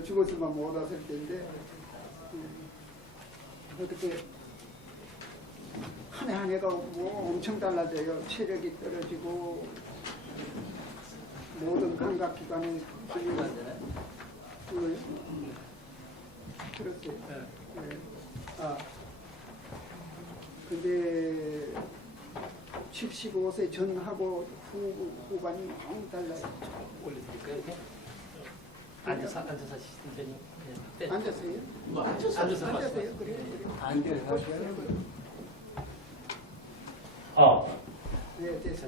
죽었으면 못 왔을 텐데 어떻게 한 해 한 해가 뭐 엄청 달라져요. 체력이 떨어지고 모든 감각기관이 그렇지. 네. 아 근데 75세 전하고 후반이 너무 달라요. 올려드릴까요? 이렇게? 앉아서 시선이 앉았어요? 뭐 앉아서 앉았어요? 그래. 앉아서 네, 됐어.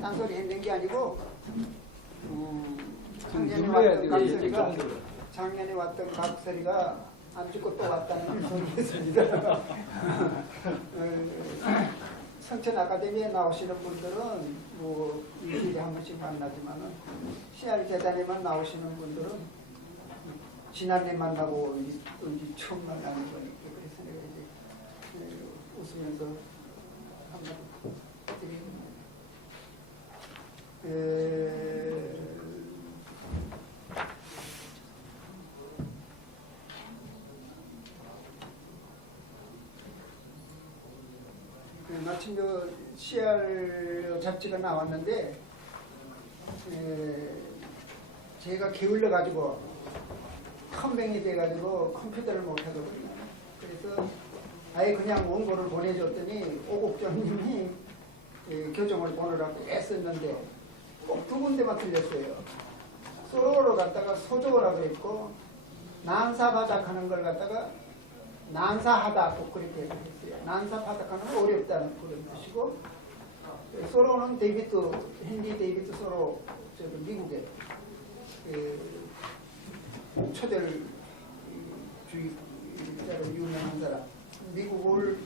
딴소리 했는 게 아니고 작년에 왔던 각설이가 안 죽고 또 왔다는 소리였습니다. 성천 아카데미에 나오시는 분들은 뭐 일주일에 한 번씩 만나지만은 CR 재단에만 나오시는 분들은 지난해 만나고 언제 처음 만나는 거니까 그래서 내가 이제 웃으면서 한마디 드리는 마침 저 CR 잡지가 나왔는데 제가 게을러 가지고 컴맹이 돼가지고 컴퓨터를 못 하거든요. 그래서 아예 그냥 원고를 보내줬더니 오국장님이 교정을 보느라고 애썼는데 꼭 두 군데만 틀렸어요. 소로로 갖다가 소조라고 했고 난사바닥하는 걸 갖다가 난사하다 꼭 그렇게 했어요. 난사바닥하는 건 어렵다는 그런 뜻이고 소로는 데이비드 헨리 데이비드 소로 저기 미국의 초대주의자로 유명한 사람 미국을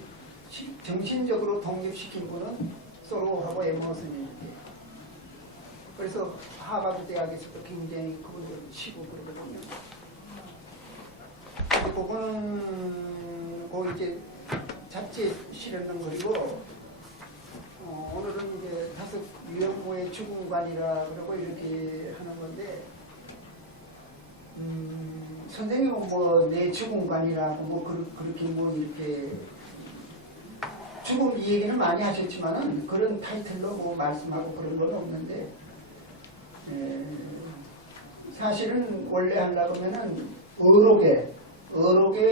정신적으로 독립시킨 분은 소로하고 에머슨입니다. 그래서 하버드 대학에서도 굉장히 그분들 치고 그러거든요. 그거는 그 이제 잡지에 실었는 거고 오늘은 이제 다섯 유형모의 죽음관이라 그러고 이렇게 하는 건데 선생님은 뭐 내 죽음관이라고 뭐 그렇게 뭐 이렇게 죽음 이 얘기는 많이 하셨지만은 그런 타이틀로 뭐 말씀하고 그런 건 없는데 사실은 원래 하려고 하면은 어록에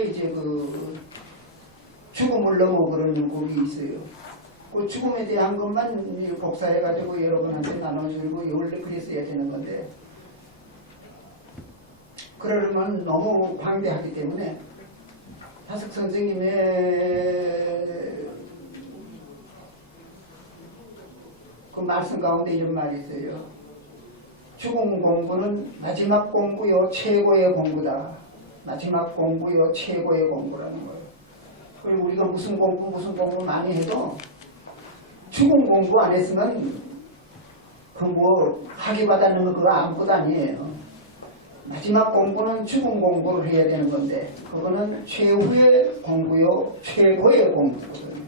이제 그 죽음을 넘어보는 곡이 있어요. 그 죽음에 대한 것만 복사해가지고 여러분한테 나눠주고 원래 그랬어야 되는 건데 그러려면 너무 방대하기 때문에 다섯 선생님의 그 말씀 가운데 이런 말이 있어요. 죽음 공부는 마지막 공부요 최고의 공부다. 마지막 공부요 최고의 공부라는 거예요. 그리고 우리가 무슨 공부 많이 해도 죽음 공부 안 했으면 그 뭐 학위 받았는 거 그거 아무것도 아니에요. 마지막 공부는 죽음 공부를 해야 되는 건데 그거는 최후의 공부요 최고의 공부거든요.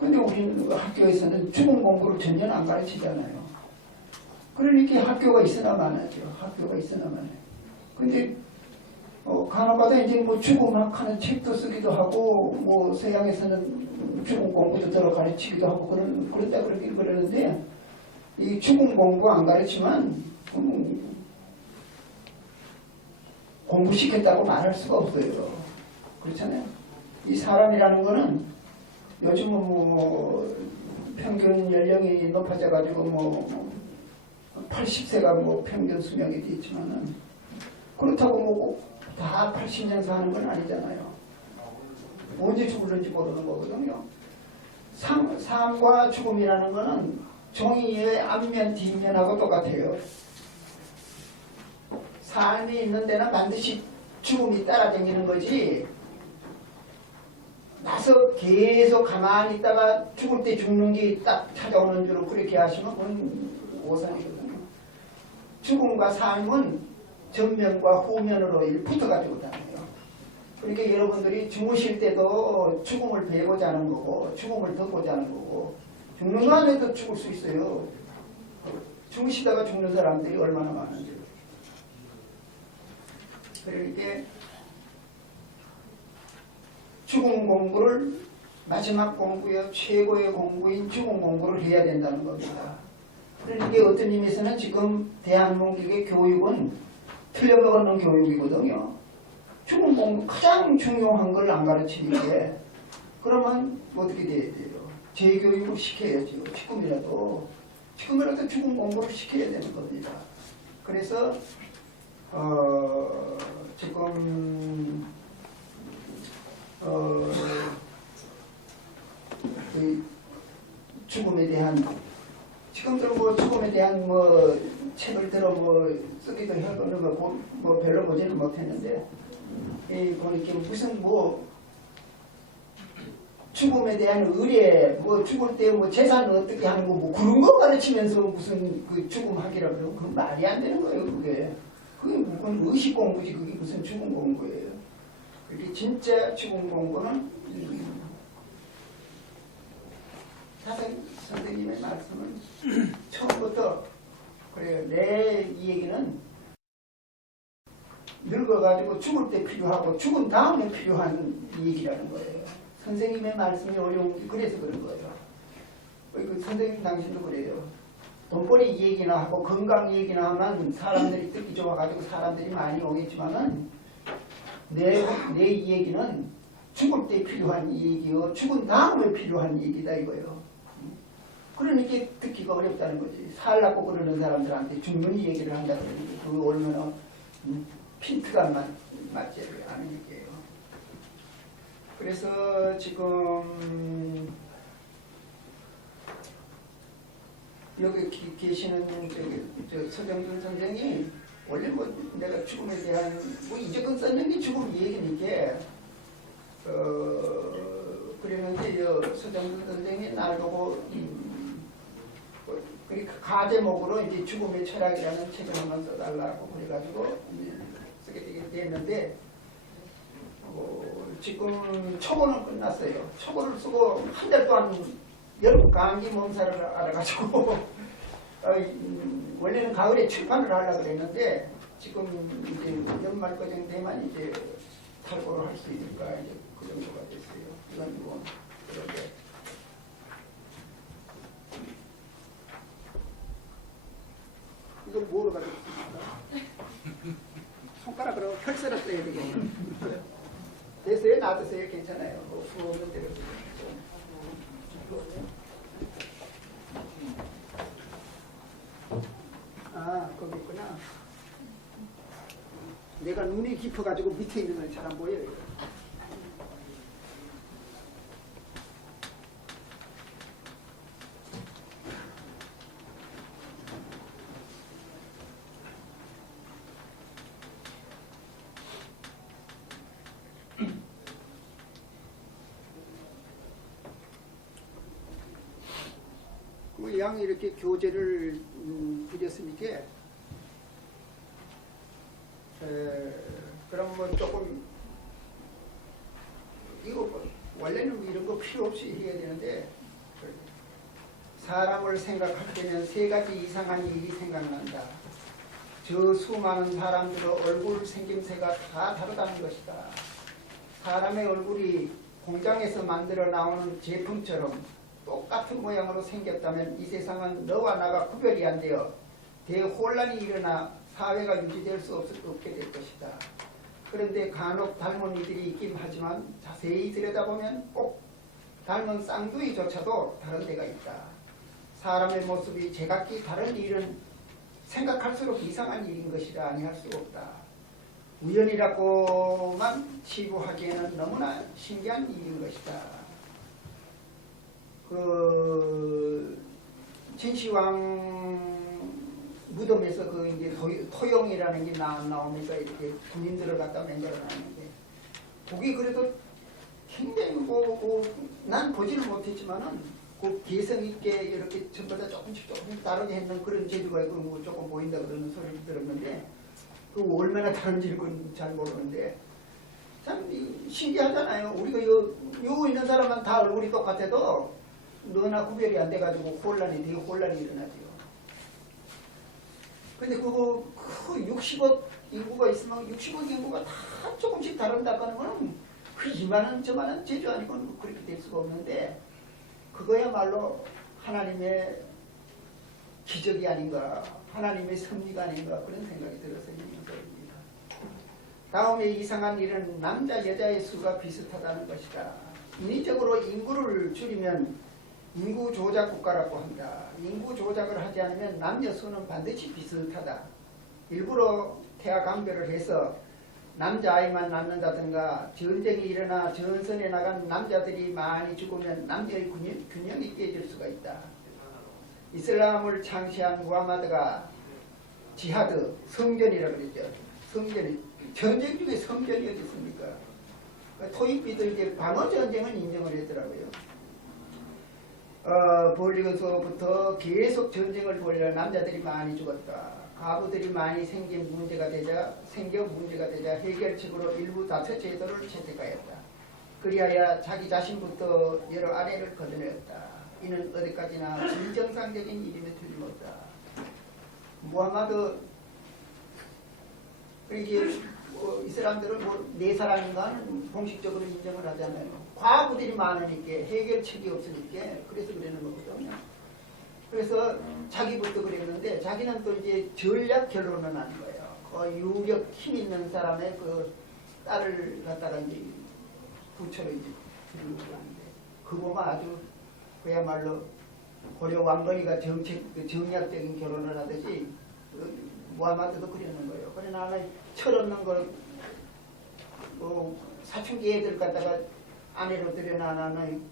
근데 우리 학교에서는 죽음 공부를 전혀 안 가르치잖아요. 그러니까 학교가 있으나 마나죠. 학교가 있으나 마나요. 근데 간혹가다 이제 뭐 죽음학 하는 책도 쓰기도 하고 뭐 서양에서는 죽음 공부도 들어 가르치기도 하고 그런다 그러긴 그러는데 이 죽음 공부 안 가르치면 공부시켰다고 말할 수가 없어요. 그렇잖아요. 이 사람이라는 거는 요즘은 뭐 평균 연령이 높아져 가지고 뭐 80세가 뭐 평균 수명이 돼 있지만은 그렇다고 뭐 다 80년 사는 건 아니잖아요. 언제 죽을는지 모르는 거거든요. 삶과 죽음이라는 거는 종이의 앞면 뒷면하고 똑같아요. 삶이 있는 데는 반드시 죽음이 따라다니는 거지 나서 계속 가만히 있다가 죽을 때 죽는 게 딱 찾아오는 줄로 그렇게 하시면 그건 오산이거든요. 죽음과 삶은 전면과 후면으로 붙어가지고 다녀요. 그러니까 여러분들이 주무실 때도 죽음을 배고자 하는 거고 죽음을 덮고자 하는 거고 죽는 거 안에도 죽을 수 있어요. 죽으시다가 죽는 사람들이 얼마나 많은지. 그러니까 죽음 공부를 마지막 공부여 최고의 공부인 죽음 공부를 해야 된다는 겁니다. 그러니까 어떤 의미에서는 지금 대한민국의 교육은 틀려먹는 교육이거든요. 죽음 공부 가장 중요한 걸 안 가르치니까 그러면 어떻게 돼야 돼요? 재교육을 시켜야죠. 지금이라도 죽음 공부를 시켜야 되는 겁니다. 그래서 지금 그 죽음에 대한 지금도 뭐 죽음에 대한 뭐 책을 들어 뭐 쓰기도 하고 뭐 별로 보지는 못했는데 보니까 무슨 뭐 죽음에 대한 의례 뭐 죽을 때 뭐 재산을 어떻게 하는 거 뭐 그런 거 가르치면서 무슨 그 죽음 학이라고 그러면 그건 말이 안 되는 거예요. 그게 무슨 의식 공부지 그게 무슨 죽음 공부예요. 그게 진짜 죽음 공부는 선생님의 말씀은 처음부터 그래요. 내 이 얘기는 늙어가지고 죽을 때 필요하고 죽은 다음에 필요한 얘기라는 거예요. 선생님의 말씀이 어려운 게 그래서 그런 거예요. 그 선생님 당신도 그래요. 돈벌이 얘기나 하고 건강 얘기나 하면 사람들이 듣기 좋아가지고 사람들이 많이 오겠지만은 내 이 얘기는 죽을 때 필요한 얘기요. 죽은 다음에 필요한 얘기다 이거예요. 그러니까 듣기가 어렵다는 거지. 살라고 그러는 사람들한테 죽는 얘기를 한다 그러니까 그거 얼마나 핀트가 맞지를 않으니까요. 그래서 지금 여기 계시는 서정준 선생이 원래 뭐 내가 죽음에 대한 뭐 이제껏 썼는 게 죽음 얘기니까 그랬는데 서정준 선생이 날 보고 그러니까 가제목으로 이제 죽음의 철학이라는 책을 한번 써달라고 그래가지고 쓰게 되게 됐는데 지금 초고는 끝났어요. 초고를 쓰고 한 달 동안 여름 감기 몸살을 알아가지고 원래는 가을에 출판을 하려고 그랬는데 지금 이제 연말까지 되면 이제 탈고를 할 수 있을까 이제 그 정도가 됐어요. 이건 뭐 그런데 이걸 뭐로 가지고 있습니까? 손가락으로 펼쳐서 써야 되겠네요. 됐어요? 놔두세요. 괜찮아요. 뭐 수없는 대로. 아, 거기 있구나. 내가 눈이 깊어가지고 밑에 있는 건 잘 안 보여요. 양 이렇게 교재를 부렸으니까 그럼 뭐 조금 이거 뭐 원래는 이런 거 필요 없이 해야 되는데 사람을 생각할 때는 세 가지 이상한 일이 생각난다. 저 수많은 사람들의 얼굴 생김새가 다 다르다는 것이다. 사람의 얼굴이 공장에서 만들어 나오는 제품처럼 똑같은 모양으로 생겼다면 이 세상은 너와 나가 구별이 안 되어 대혼란이 일어나 사회가 유지될 수 없게 될 것이다. 그런데 간혹 닮은 이들이 있긴 하지만 자세히 들여다보면 꼭 닮은 쌍둥이조차도 다른 데가 있다. 사람의 모습이 제각기 다른 일은 생각할수록 이상한 일인 것이라 아니할 수 없다. 우연이라고만 치부하기에는 너무나 신기한 일인 것이다. 진시황 무덤에서 그 이제 토용이라는 게 나오니까 이렇게 군인들을 갖다 만들어놨는데 거기 그래도 굉장히 난 보지는 못했지만은 그 개성 있게 이렇게 전부 다 조금씩 다르게 했는 그런 재주가 있고 뭐 조금 보인다 그러는 소리를 들었는데 그 얼마나 다른지 그건 잘 모르는데 참 신기하잖아요. 우리가 요 있는 사람은 다 얼굴이 똑같아도 너나 구별이 안 돼가지고 혼란이 되게 혼란이 일어나죠. 근데 그거 그 60억 인구가 있으면 60억 인구가 다 조금씩 다른다고 하는 거는 그 이만한 저만한 제주 아니고는 그렇게 될 수가 없는데 그거야말로 하나님의 기적이 아닌가, 하나님의 섭리가 아닌가 그런 생각이 들어서 있는 것입니다. 다음에 이상한 일은 남자 여자의 수가 비슷하다는 것이다. 인위적으로 인구를 줄이면 인구 조작 국가라고 한다. 인구 조작을 하지 않으면 남녀 수는 반드시 비슷하다. 일부러 태아 감별을 해서 남자아이만 낳는다든가 전쟁이 일어나 전선에 나간 남자들이 많이 죽으면 남녀의 균형이 깨질 수가 있다. 이슬람을 창시한 무하마드가 지하드, 성전이라고 그랬죠. 성전이 전쟁 중에 성전이 어디 있습니까? 토익비들 이제 방어 전쟁은 인정을 했더라고요. 벌리고서부터 계속 전쟁을 벌여 남자들이 많이 죽었다. 가부들이 많이 생겨 문제가 되자 해결책으로 일부 다처 제도를 채택하였다. 그리하여 자기 자신부터 여러 아내를 거둬내었다. 이는 어디까지나 비정상적인 일임에 틀림없다. 무하마드 이게 이 사람들은 네 사람인가는 공식적으로 인정을 하잖아요. 과부들이 많으니까 해결책이 없으니까 그래서 그러는 거거든요. 그래서 자기부터 그랬는데 자기는 또 이제 전략 결론을 하는 거예요. 그 유력 힘 있는 사람의 그 딸을 갖다가 이제 부처로 이제 들고 하는데 그거가 아주 그야말로 고려 왕건이가 정략적인 결혼을 하듯이 무하마드도 그러는 거예요. 그러나 하나 철없는 걸 사춘기 애들 갖다가 아내로 들여놔나는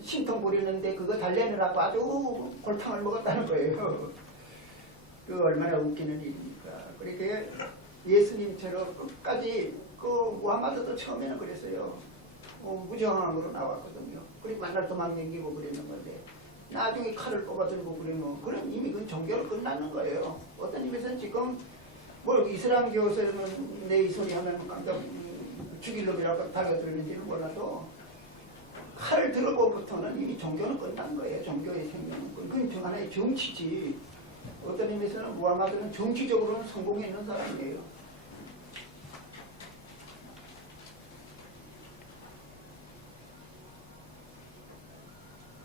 신통 부리는데 그거 달래느라고 아주 골탕을 먹었다는 거예요. 그 얼마나 웃기는 일입니까. 그렇게 예수님처럼 끝까지 그 무하마드도 처음에는 그랬어요. 무저항으로 나왔거든요. 그리고 만날 도망 댕기고 그랬는 건데 나중에 칼을 뽑아들고 그러면 그럼 이미 그 종교를 끝나는 거예요. 어떤 의미에서는 지금 이슬람 교에서는 내 이 소리 하면 깜짝 죽일 놈이라고 달려들는지는 몰라도 칼을 들어보부터는 이미 종교는 끝난 거예요. 종교의 생명은. 그건 하나의 정치지. 어떤 의미에서는 무하마드는 정치적으로는 성공해 있는 사람이에요.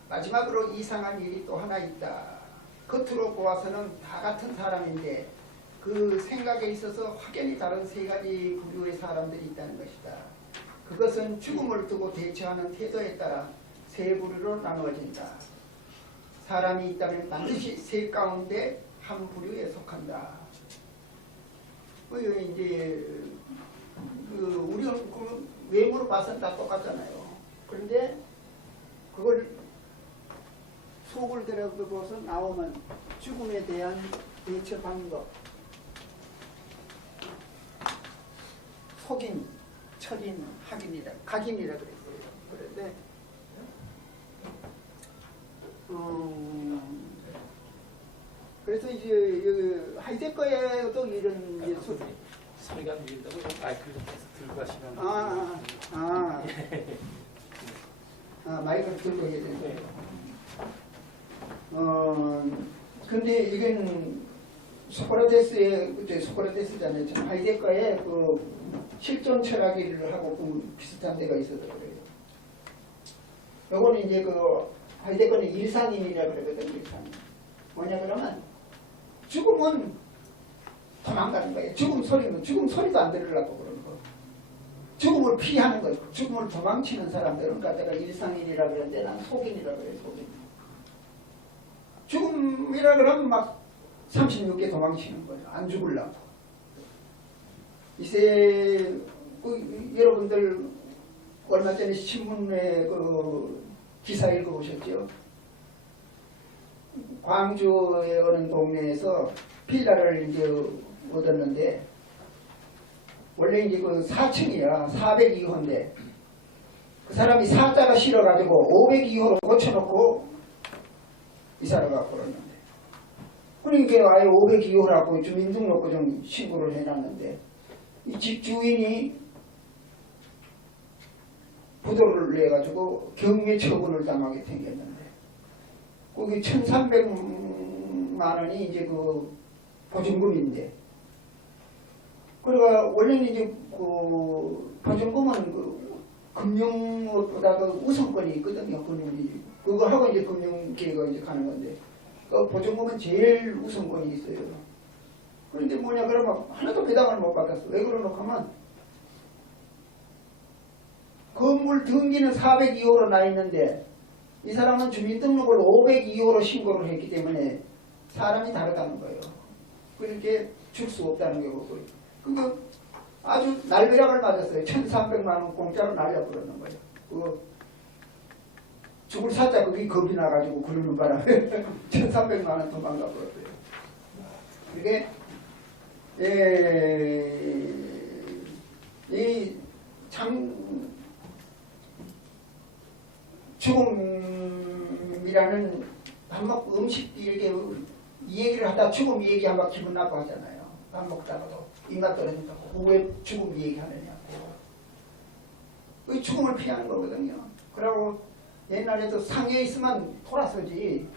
마지막으로 이상한 일이 또 하나 있다. 겉으로 보아서는 다 같은 사람인데 그 생각에 있어서 확연히 다른 세 가지 부류의 사람들이 있다는 것이다. 그것은 죽음을 두고 대처하는 태도에 따라 세 부류로 나누어진다. 사람이 있다면 반드시 세 가운데 한 부류에 속한다. 이제 우리는 외모로 봐서는 다 똑같잖아요. 그런데 그걸 속을 들여다보고서 나오면 죽음에 대한 대처 방법, 속인, 철인, 각인이라 그랬어요. 그런데 그래서 이제 하이데거에도 이런 이제 소리가 들린다고 마이크를 계속 들고 하시면 마이크를 들고 해야 되는데 근데 이건 소크라테스잖아요. 하이데거에 그 실존 철학을 하고 좀 비슷한 데가 있어서 그래요. 요거는 이제 그 하이데거는 일상인이라 그러거든요. 일상인. 뭐냐 그러면 죽음은 도망가는 거예요. 죽음 소리도 안 들으려고 그러는 거. 죽음을 피하는 거예요. 죽음을 도망치는 사람들은 갖다가 일상인이라 그러는데 난 속인이라 그래요. 속인. 죽음이라 그러면 막 36개 도망치는 거예요. 안 죽으려고. 이제 여러분들 얼마 전에 신문에 그 기사 읽어보셨죠? 광주의 어느 동네에서 빌라를 이제 얻었는데 원래 이제 그 4층이야. 402호인데 그 사람이 4자가 싫어가지고 502호로 고쳐놓고 이사를 갖고 그러는데 그러니까 아예 502호라고 주민등록부 좀 신고를 해놨는데 이 집 주인이 부도를 내가지고 경매 처분을 당하게 생겼는데 거기 1,300만 원이 이제 그 보증금인데. 그러니까 원래는 이제 그 보증금은 그 금융보다 그 우선권이 있거든요. 그거 하고 이제 금융계가 이제 가는 건데, 그 보증금은 제일 우선권이 있어요. 그런데 뭐냐 그러면 하나도 배당을 못 받았어. 왜 그러노 하면 건물 등기는 402호로 나 있는데 이 사람은 주민등록을 502호로 신고를 했기 때문에 사람이 다르다는 거예요. 그렇게 줄 수 없다는 거고. 그러니까 아주 날벼락을 맞았어요. 1,300만 원 공짜로 날려버렸는 거예요. 그거 죽을 사자 그게 겁이 나가지고 그러는 바람에 1,300만 원 도망가 버렸어요. 그게 참 죽음이라는 한번 음식 이렇게 이 얘기를 하다 죽음 얘기하면 기분 나빠하잖아요. 밥 먹다가도 입맛 떨어진다고 왜 죽음 얘기하느냐고. 그 죽음을 피하는 거거든요. 그러고 옛날에도 상해 있으면 돌아서지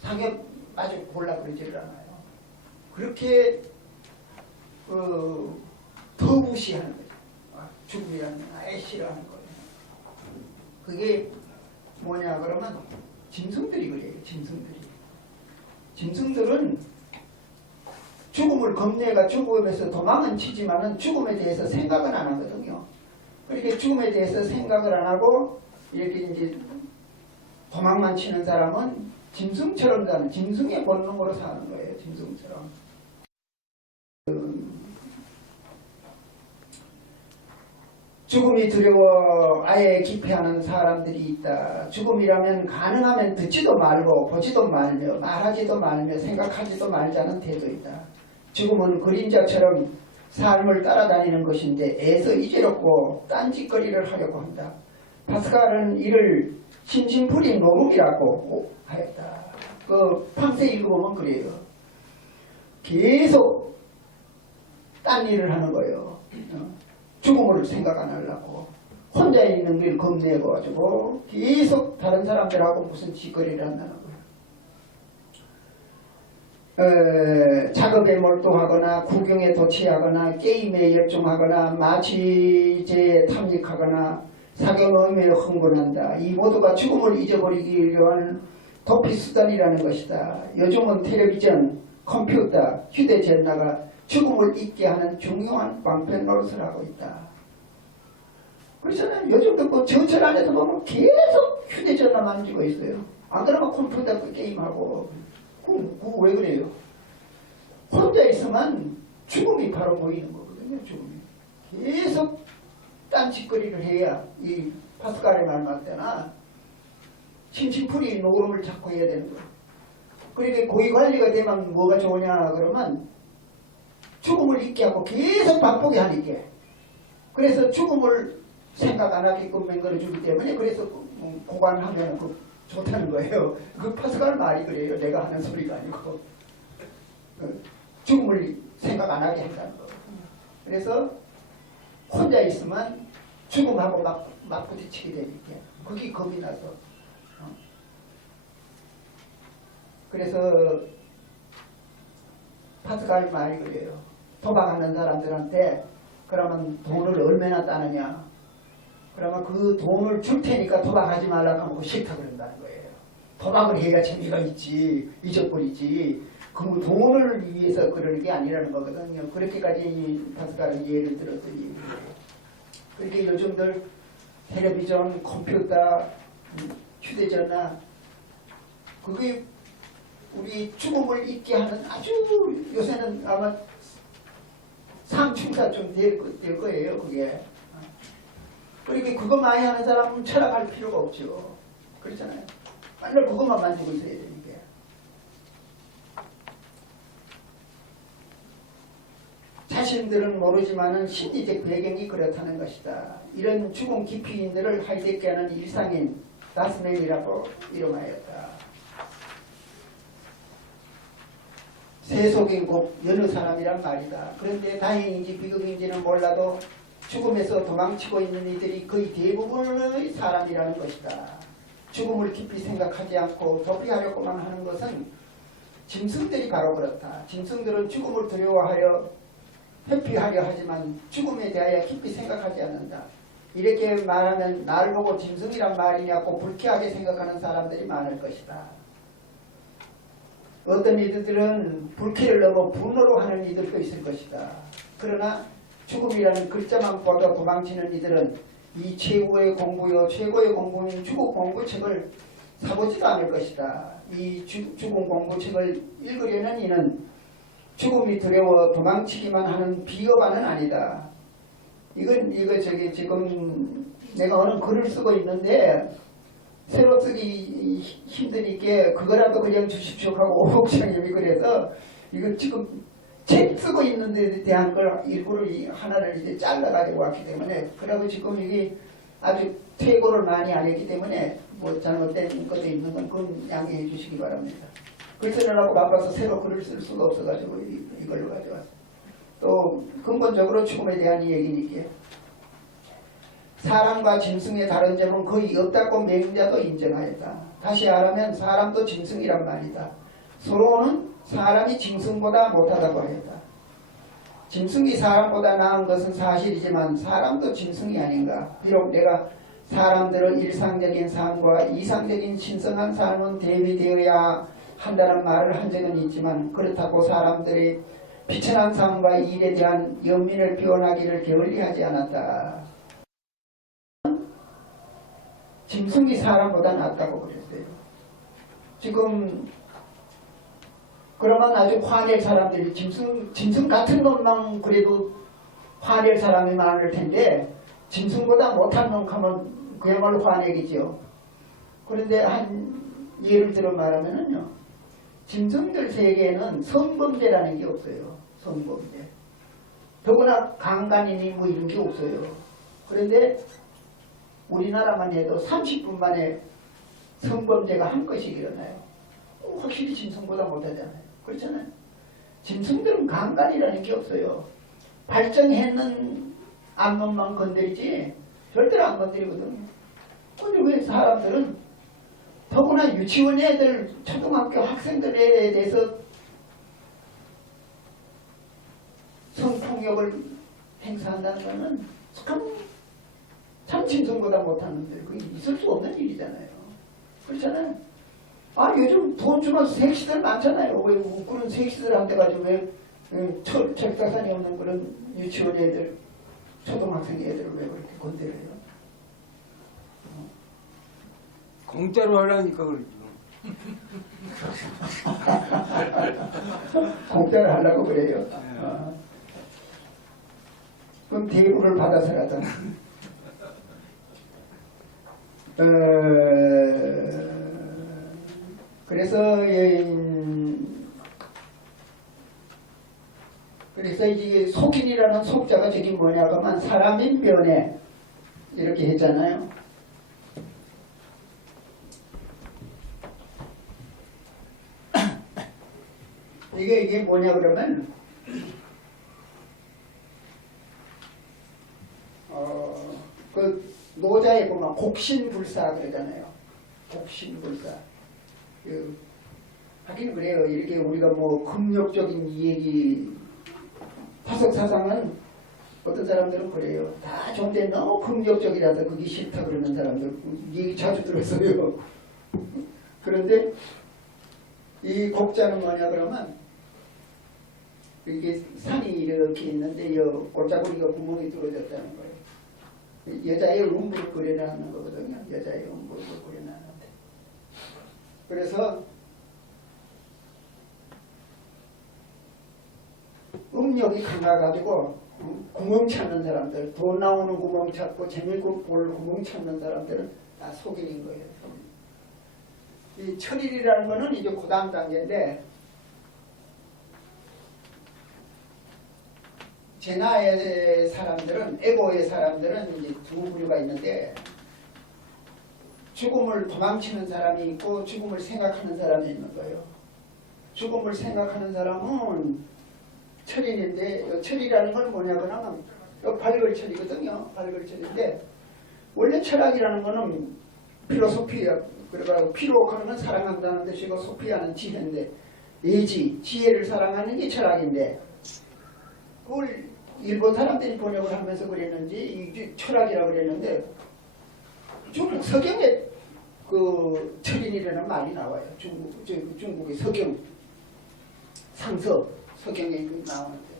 상해 아주 골라 그러지를 않아요. 그렇게 더 무시하는 거죠. 죽음이라는 건 아예 싫어하는 거예요. 그게 뭐냐 그러면 짐승들이 그래요. 짐승들은 죽음을 겁내가 죽음에서 도망은 치지만은 죽음에 대해서 생각은 안 하거든요. 그렇게 죽음에 대해서 생각을 안 하고 이렇게 이제 도망만 치는 사람은 짐승처럼 사는, 짐승의 본능으로 사는 거예요. 짐승처럼. 죽음이 두려워 아예 기피하는 사람들이 있다. 죽음이라면 가능하면 듣지도 말고 보지도 말며 말하지도 말며 생각하지도 말자는 태도이다. 죽음은 그림자처럼 삶을 따라다니는 것인데 애써 이제롭고 딴짓거리를 하려고 한다. 파스칼은 이를 심심풀이 노름이라고 하였다. 그 팡세 읽어보면 그래요. 계속 딴 일을 하는 거예요. 죽음을 생각 안 하려고 혼자 있는 길 겁내고 가지고 계속 다른 사람들하고 무슨 짓거리를 한다는 거예요. 작업에 몰두하거나 구경에 도취하거나 게임에 열중하거나 마취제에 탐닉하거나 사경험에 흥분한다. 이 모두가 죽음을 잊어버리기 위한 도피수단이라는 것이다. 요즘은 텔레비전, 컴퓨터, 휴대전화가 죽음을 잊게 하는 중요한 방편 노릇을 하고 있다. 그렇잖아요. 요즘도 그 전철 안에서 보면 계속 휴대전화 만지고 있어요. 안 그러면 컴퓨터 게임하고. 그거 왜 그래요? 혼자 있으면 죽음이 바로 보이는 거거든요. 죽음이. 계속 딴짓거리를 해야 이 파스칼의 말 맞대나 심심풀이 노름을 자꾸 해야 되는 거예요. 그러니까 고위관리가 되면 뭐가 좋으냐 그러면 죽음을 잊게 하고 계속 바쁘게 하니까. 그래서 죽음을 생각 안 하게끔 만들어주기 때문에 그래서 고관하면 좋다는 거예요. 그 파스칼 말이 그래요. 내가 하는 소리가 아니고. 죽음을 생각 안 하게 한다는 거거든요. 그래서 혼자 있으면 죽음하고 막 부딪히게 되니까. 그게 겁이 나서. 그래서 파스칼 말이 그래요. 도박하는 사람들한테 그러면 돈을 얼마나 따느냐. 그러면 그 돈을 줄 테니까 도박하지 말라고 하면 싫다 그런다는 거예요. 도박을 해야 재미가 있지, 잊어버리지. 그 돈을 위해서 그러는 게 아니라는 거거든요. 그렇게까지 파스칼이 예를 들었더니. 그렇게 요즘들 텔레비전, 컴퓨터, 휴대전화 그게 우리 죽음을 잊게 하는 아주 요새는 아마 상충사 좀 될 거예요. 그게. 그렇게 그거 많이 하는 사람은 철학할 필요가 없죠. 그렇잖아요. 맨날 그것만 만지고 있어야 되니까. 자신들은 모르지만은 심리적 배경이 그렇다는 것이다. 이런 죽음 기피인들을 하이데케는 일상인 다스맨이라고 이름하였다. 세속인 곧 여느 사람이란 말이다. 그런데 다행인지 비극인지는 몰라도 죽음에서 도망치고 있는 이들이 거의 대부분의 사람이라는 것이다. 죽음을 깊이 생각하지 않고 도피하려고만 하는 것은 짐승들이 바로 그렇다. 짐승들은 죽음을 두려워하여 회피하려 하지만 죽음에 대하여 깊이 생각하지 않는다. 이렇게 말하면 나를 보고 짐승이란 말이냐고 불쾌하게 생각하는 사람들이 많을 것이다. 어떤 이들은 불쾌를 넘어 분노로 하는 이들도 있을 것이다. 그러나 죽음이라는 글자만 보고 도망치는 이들은 이 최고의 공부요 최고의 공부인 죽음 공부책을 사보지도 않을 것이다. 이 죽음 공부책을 읽으려는 이는 죽음이 두려워 도망치기만 하는 비겁아는 아니다. 이거 지금 내가 어느 글을 쓰고 있는데 새로 쓰기 힘드니까 그거라도 그냥 주십시오 하고 오복장님이 그래서 이거 지금 책 쓰고 있는 데 대한 걸 일부를 하나를 이제 잘라가지고 왔기 때문에 그리고 지금 이게 아주 퇴고를 많이 안 했기 때문에 뭐 잘못된 것도 있는 건 그건 양해해 주시기 바랍니다. 글 쓰느라고 바빠서 새로 글을 쓸 수가 없어가지고 이걸로 가져왔어요. 또 근본적으로 죽음에 대한 얘기니까 사람과 짐승의 다른 점은 거의 없다고 맹자도 인정하였다. 다시 말하면 사람도 짐승이란 말이다. 서로는 사람이 짐승보다 못하다고 하였다. 짐승이 사람보다 나은 것은 사실이지만 사람도 짐승이 아닌가. 비록 내가 사람들의 일상적인 삶과 이상적인 신성한 삶은 대비되어야 한다는 말을 한 적은 있지만 그렇다고 사람들이 비천한 삶과 일에 대한 연민을 표현하기를 게을리하지 않았다. 짐승이 사람보다 낫다고 그랬어요. 지금 그러면 아주 화낼 사람들이 짐승 같은 놈만 그래도 화낼 사람이 많을 텐데 짐승보다 못한 놈 하면 그야말로 화내겠죠. 그런데 한 예를 들어 말하면은요, 짐승들 세계에는 성범죄라는 게 없어요. 성범죄. 더구나 강간이니 뭐 이런 게 없어요. 그런데 우리나라만 해도 30분 만에 성범죄가 한 건씩 일어나요. 확실히 짐승보다 못하잖아요. 그렇잖아요. 짐승들은 강간이라는 게 없어요. 발정했는 앞놈만 건드리지 절대로 안 건드리거든요. 근데 왜 사람들은 더구나 유치원 애들, 초등학교 학생들에 대해서 성폭력을 행사한다는 것은 참 짐승보다 못하는데 그게 있을 수 없는 일이잖아요. 그렇잖아요. 아 요즘 돈 주면 색시들 많잖아요. 왜 그런 색시들한테 가지고 왜 책사산이 없는 그런 유치원 애들, 초등학생 애들을 왜 그렇게 건드려요? 공짜로 하려니까 그러죠. 공짜로 하려고 그래요. 그럼 대우를 받아서라도. 그래서 이게 속인이라는 속자가 저기 뭐냐 그러면 사람인 변에 이렇게 했잖아요. 이게 뭐냐 그러면 그 노자에 보면 곡신불사 그러잖아요. 곡신불사. 하긴 그래요. 이렇게 우리가 뭐 금욕적인 얘기 파석사상은 어떤 사람들은 그래요. 다 존재 너무 금욕적이라서 그게 싫다 그러는 사람들 얘기 자주 들었어요. 그런데 이 곡자는 뭐냐 그러면 이게 산이 이렇게 있는데 이 골짜구리가 구멍이 뚫어졌다는 거예요. 여자의 음부를 그려나는 거거든요. 여자의 음부를 그려나는데. 그래서 음력이 강해가지고 구멍 찾는 사람들, 돈 나오는 구멍 찾고 재미있고 볼 구멍 찾는 사람들은 다 속인인 거예요. 이 철일이라는 거는 이제 그 다음 단계인데 제나의 사람들은, 에고의 사람들은 이제 두 부류가 있는데 죽음을 도망치는 사람이 있고 죽음을 생각하는 사람이 있는 거예요. 죽음을 생각하는 사람은 철인인데 철이라는 건 뭐냐면 발걸철이거든요. 발걸철인데 원래 철학이라는 거는 필로소피야. 그러니까 피로 하는 건 사랑한다는 뜻이고 소피아는 지혜인데 예지, 지혜를 사랑하는 게 철학인데 그걸 일본 사람들이 번역을 하면서 그랬는지 이게 철학이라고 그랬는데 중국 서경에 그 철인이라는 말이 나와요. 중국의 서경, 상서, 서경에 나오는데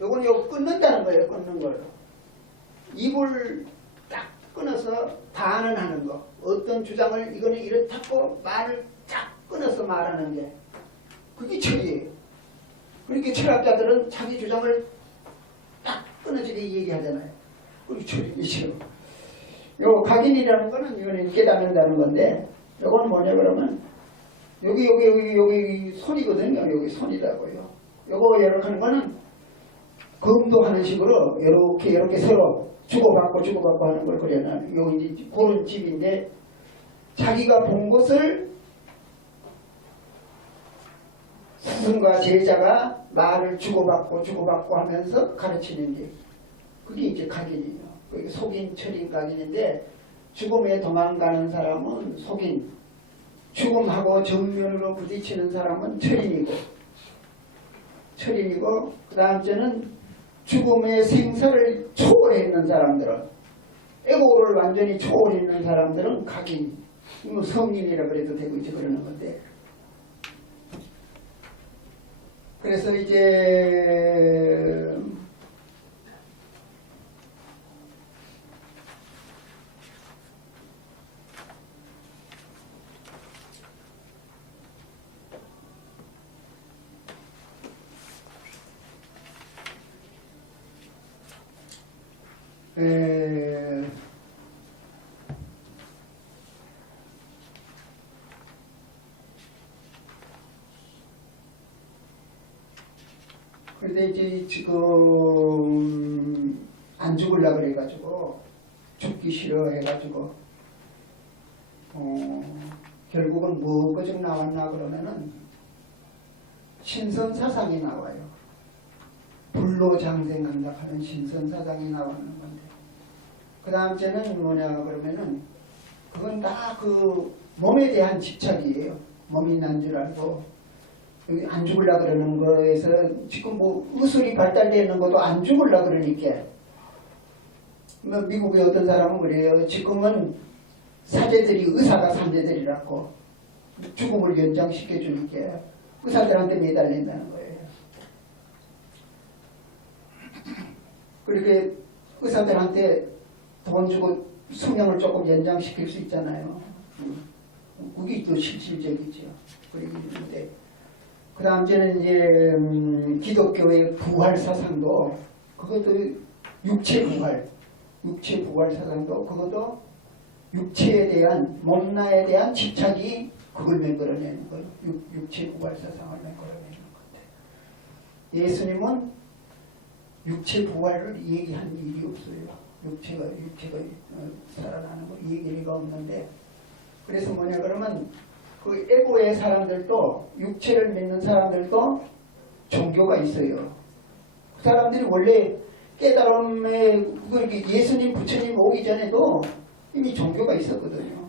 요건 요 끊는다는 거예요. 끊는 걸. 입을 딱 끊어서 반언하는 거. 어떤 주장을 이거는 이렇다고 말을 딱 끊어서 말하는 게 그게 철이에요. 그렇게 철학자들은 자기 주장을 딱 끊어지게 얘기하잖아요. 그게 철이죠. 요 각인이라는 거는 이거는 깨닫는다는 건데 요건 뭐냐 그러면 여기 손이거든요. 여기 손이라고요. 요거 이렇게 하는 거는 검도하는 식으로 이렇게 서로 주고받고 하는 걸 그려놔요. 여기 이제 그런 집인데 자기가 본 것을 스승과 제자가 말을 주고받고 하면서 가르치는 게 그게 이제 각인이에요. 그게 속인, 철인, 각인인데 죽음에 도망가는 사람은 속인, 죽음하고 정면으로 부딪히는 사람은 철인이고 그 다음째는 죽음의 생사를 초월했는 사람들은 에고를 완전히 초월했는 사람들은 각인, 성인이라 그래도 되고 이제 그러는 건데 그래서 이제 그런데 이제 지금 안 죽으려고 그래가지고 죽기 싫어 해가지고 결국은 뭐까지 나왔나 그러면은 신선사상이 나와요. 불로장생한다 하는 신선사상이 나오는 건데 그 다음째는 뭐냐 그러면은 그건 다 그 몸에 대한 집착이에요. 몸이 난 줄 알고 안 죽으려 그러는 거에서 지금 뭐 의술이 발달되는 것도 안 죽으려 그러니까 뭐 미국의 어떤 사람은 그래요. 지금은 사제들이 의사가 산제들이라고 죽음을 연장시켜 주니까 의사들한테 매달린다는 거예요. 그렇게 의사들한테 돈 주고 수명을 조금 연장시킬 수 있잖아요. 그게 또 실질적이죠. 그런데 그 다음째는 이제 기독교의 부활 사상도 그것도 육체 부활 사상도 그것도 육체에 대한 몸나에 대한 집착이 그걸 만들어내는 거예요. 육체 부활 사상을 만들어내는 건데 예수님은 육체 부활을 얘기한 일이 없어요. 육체가 살아나는 거 얘기가 없는데 그래서 뭐냐 그러면 그 에고의 사람들도 육체를 믿는 사람들도 종교가 있어요. 그 사람들이 원래 깨달음에 예수님 부처님 오기 전에도 이미 종교가 있었거든요.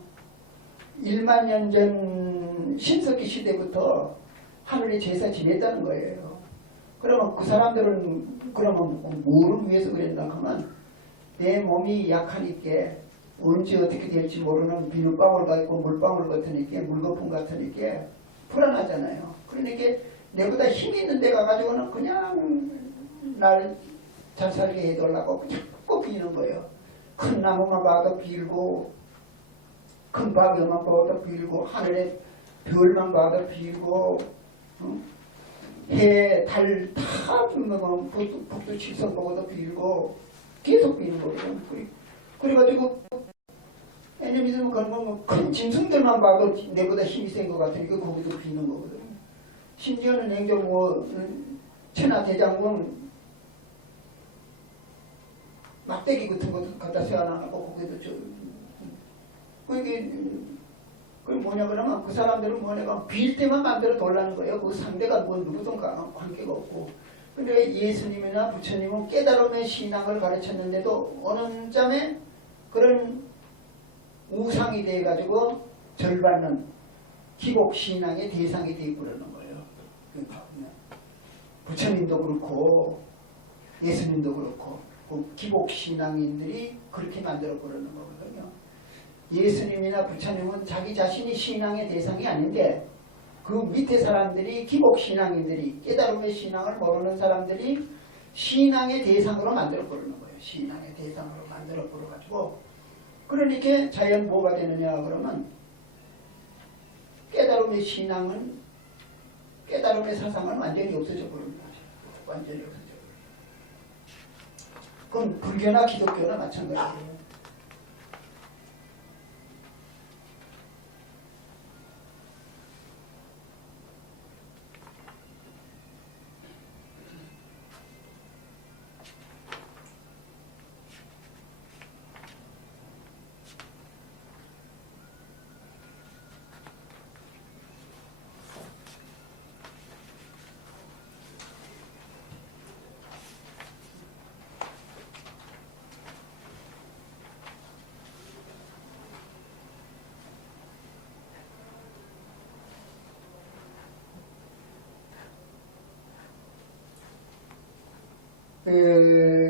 1만 년 전 신석기 시대부터 하늘의 제사 지냈다는 거예요. 그러면 그 사람들은 그러면 뭐를 위해서 그랬나 하면 내 몸이 약하니까 언제 어떻게 될지 모르는 비눗방울 같고 물방울 같으니까 물거품 같으니까 불안하잖아요. 그러니까 내보다 힘 있는 데 가가지고는 그냥 날 잘 살게 해달라고 그냥 꼭 비는 거예요. 큰 나무만 봐도 빌고 큰 바위만 봐도 빌고 하늘에 별만 봐도 빌고 해, 달 다 북두 칠성 보고도 빌고 계속 비는 거예요. 그래가지고 왜냐면 그런 큰 짐승들만 봐도 내보다 힘이 센 것 같으니까 거기도 비는 거거든요. 심지어는 냉정 천하대장군 막대기 같은 것도 갖다 세워놔고 거기도 그게 뭐냐 그러면 그 사람들은 뭐냐면 빌 때만 만들어 돌라는 거예요. 그 상대가 뭐 누구든가 관계가 없고. 근데 예수님이나 부처님은 깨달음의 신앙을 가르쳤는데도 어느 점에 그런 우상이 돼가지고 절받는 기복 신앙의 대상이 되어버리는 거예요. 부처님도 그렇고 예수님도 그렇고 그 기복신앙인들이 그렇게 만들어 버리는 거거든요. 예수님이나 부처님은 자기 자신이 신앙의 대상이 아닌데 그 밑에 사람들이 기복신앙인들이 깨달음의 신앙을 모르는 사람들이 신앙의 대상으로 만들어 버리는 거예요. 신앙의 대상으로 만들어 버려가지고 그러니까 자연 뭐가 되느냐 그러면 깨달음의 신앙은 깨달음의 사상은 완전히 없어져 버리는 거죠. 완전히 없어져 버려요. 그건 불교나 기독교나 마찬가지예요.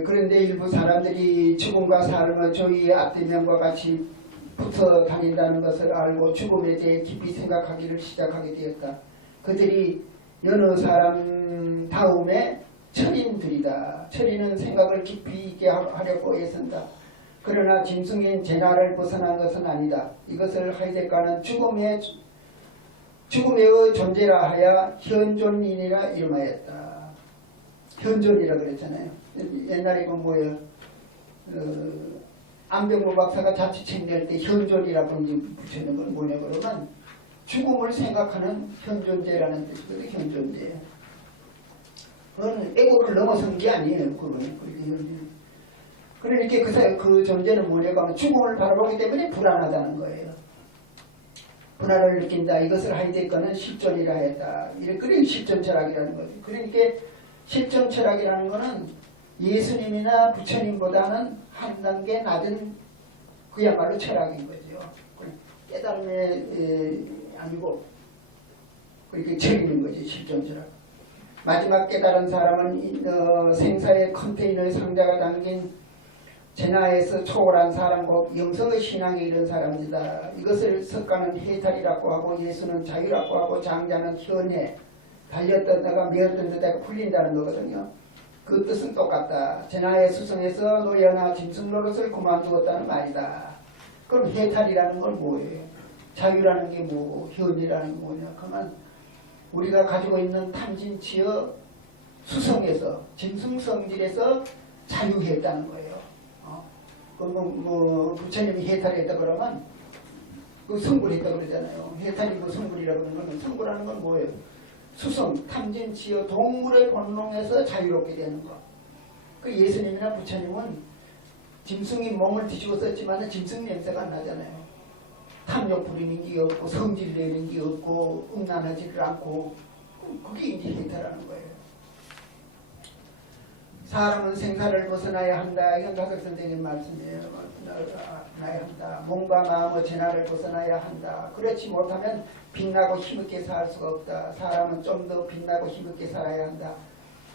그런데 일부 사람들이 죽음과 삶은 저희 앞뒤면과 같이 붙어 다닌다는 것을 알고 죽음에 대해 깊이 생각하기를 시작하게 되었다. 그들이 여느 사람 다음에 철인들이다. 철인은 생각을 깊이 있게 하려고 애쓴다. 그러나 짐승인 제나를 벗어난 것은 아니다. 이것을 하이데가는 죽음의 존재라 하여 현존인이라 이름하였다. 현존이라 그랬잖아요. 옛날에 그 뭐예요? 안병로 박사가 자취책 낼 때 현존이라고 붙이는 건 뭐냐 그러면 죽음을 생각하는 현존제라는 뜻이거든요. 현존제. 그건 에고를 넘어선 게 아니에요. 그러니까 그 존재는 뭐냐고 하면 죽음을 바라보기 때문에 불안하다는 거예요. 불안을 느낀다. 이것을 하이데거는 실존이라 했다. 이래 실존철학이라는 거죠. 그러니까 실존철학이라는 것은 예수님이나 부처님보다는 한 단계 낮은 그야말로 철학인 거죠. 깨달음의 아니고 그렇게 철이는 거지. 실존철학. 마지막 깨달은 사람은 생사의 컨테이너의 상자가 담긴 제나에서 초월한 사람 곧 영성의 신앙에 이른 사람이다. 이것을 석가는 해탈이라고 하고 예수는 자유라고 하고 장자는 현해 달렸던 데가 메었던 데가 풀린다는 거거든요. 그 뜻은 똑같다. 제나의 수성에서 노예나 짐승 노릇을 그만두었다는 말이다. 그럼 해탈이라는 건 뭐예요? 자유라는 게 뭐고 현이라는 게 뭐냐? 그러면 우리가 가지고 있는 탐진치의 수성에서 짐승 성질에서 자유했다는 거예요. 부처님이 해탈했다 그러면 그 성불했다 그러잖아요. 해탈이 뭐 성불이라고 그러는 건 성불하는 건 뭐예요? 수성, 탐진치여 동물의 본능에서 자유롭게 되는 것. 그 예수님이나 부처님은 짐승이 몸을 뒤집어 썼지만 짐승 냄새가 안 나잖아요. 탐욕 부리는 게 없고 성질 내는 게 없고 음란하지를 않고 그게 이제 해탈하는 거예요. 사람은 생사를 벗어나야 한다. 이건 가석 선생님 말씀이에요. 벗어나야 한다. 몸과 마음의 재난을 벗어나야 한다. 그렇지 못하면 빛나고 힘있게 살 수가 없다. 사람은 좀 더 빛나고 힘있게 살아야 한다.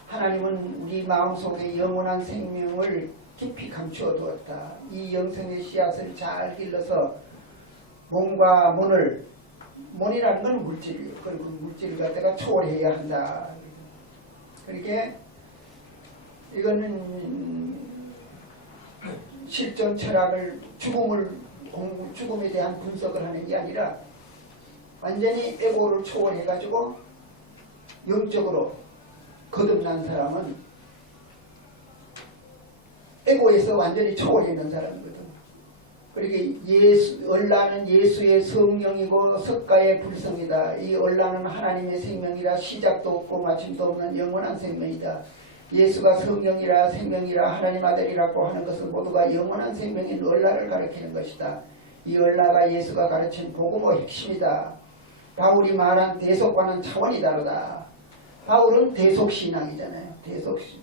하나님은 우리 마음속에 영원한 생명을 깊이 감추어 두었다. 이 영성의 씨앗을 잘 길러서 몸과 몸이라는 건 물질이에요. 그리고 물질을 갖다가 초월해야 한다. 그렇게 이거는 실존 철학을 죽음에 대한 분석을 하는 게 아니라 완전히 에고를 초월해가지고 영적으로 거듭난 사람은 에고에서 완전히 초월했는 사람이거든. 그러니까 얼라는 예수의 성령이고 석가의 불성이다. 이 얼라는 하나님의 생명이라 시작도 없고 마침도 없는 영원한 생명이다. 예수가 성령이라 생명이라 하나님 아들이라고 하는 것은 모두가 영원한 생명인 얼라를 가리키는 것이다. 이 얼라가 예수가 가르친 복음의 핵심이다. 바울이 말한 대속과는 차원이 다르다. 바울은 대속신앙이잖아요.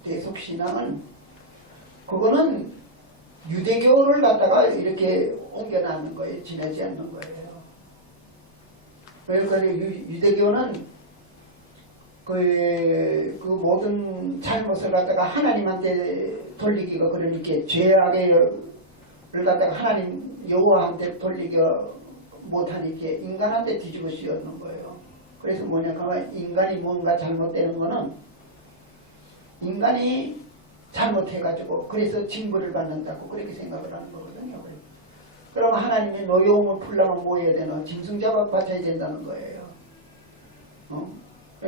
대속신앙은 그거는 유대교를 갖다가 이렇게 옮겨놨는 거예요. 지내지 않는 거예요. 그러니까 유대교는 그 모든 잘못을 갖다가 하나님한테 돌리기가 그러니까 죄악을 갖다가 하나님 여호와한테 돌리기가 못하니까 인간한테 뒤집어 씌우는 거예요. 그래서 뭐냐 하면 인간이 뭔가 잘못되는 거는 인간이 잘못해가지고 그래서 징벌을 받는다고 그렇게 생각을 하는 거거든요. 그럼 하나님이 노여움을 풀려면 뭐 해야 되나? 짐승 잡아야 된다는 거예요.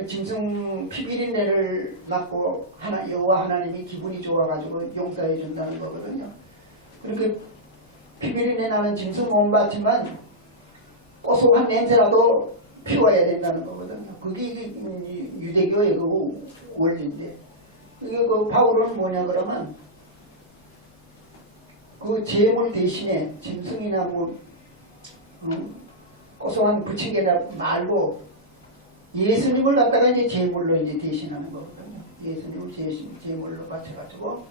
짐승 피비린내를 맡고 여호와 하나님이 기분이 좋아가지고 용서해 준다는 거거든요. 그렇게 피비린내 나는 짐승 못 봤지만 고소한 냄새라도 피워야 된다는 거거든요. 그게 유대교의 그 원리인데, 이게 그 바울은 뭐냐 그러면 그 제물 대신에 짐승이나 뭐 고소한 부침개나 말고 예수님을 갖다가 이제 제물로 이제 대신하는 거거든요. 예수님을 제물로 바쳐가지고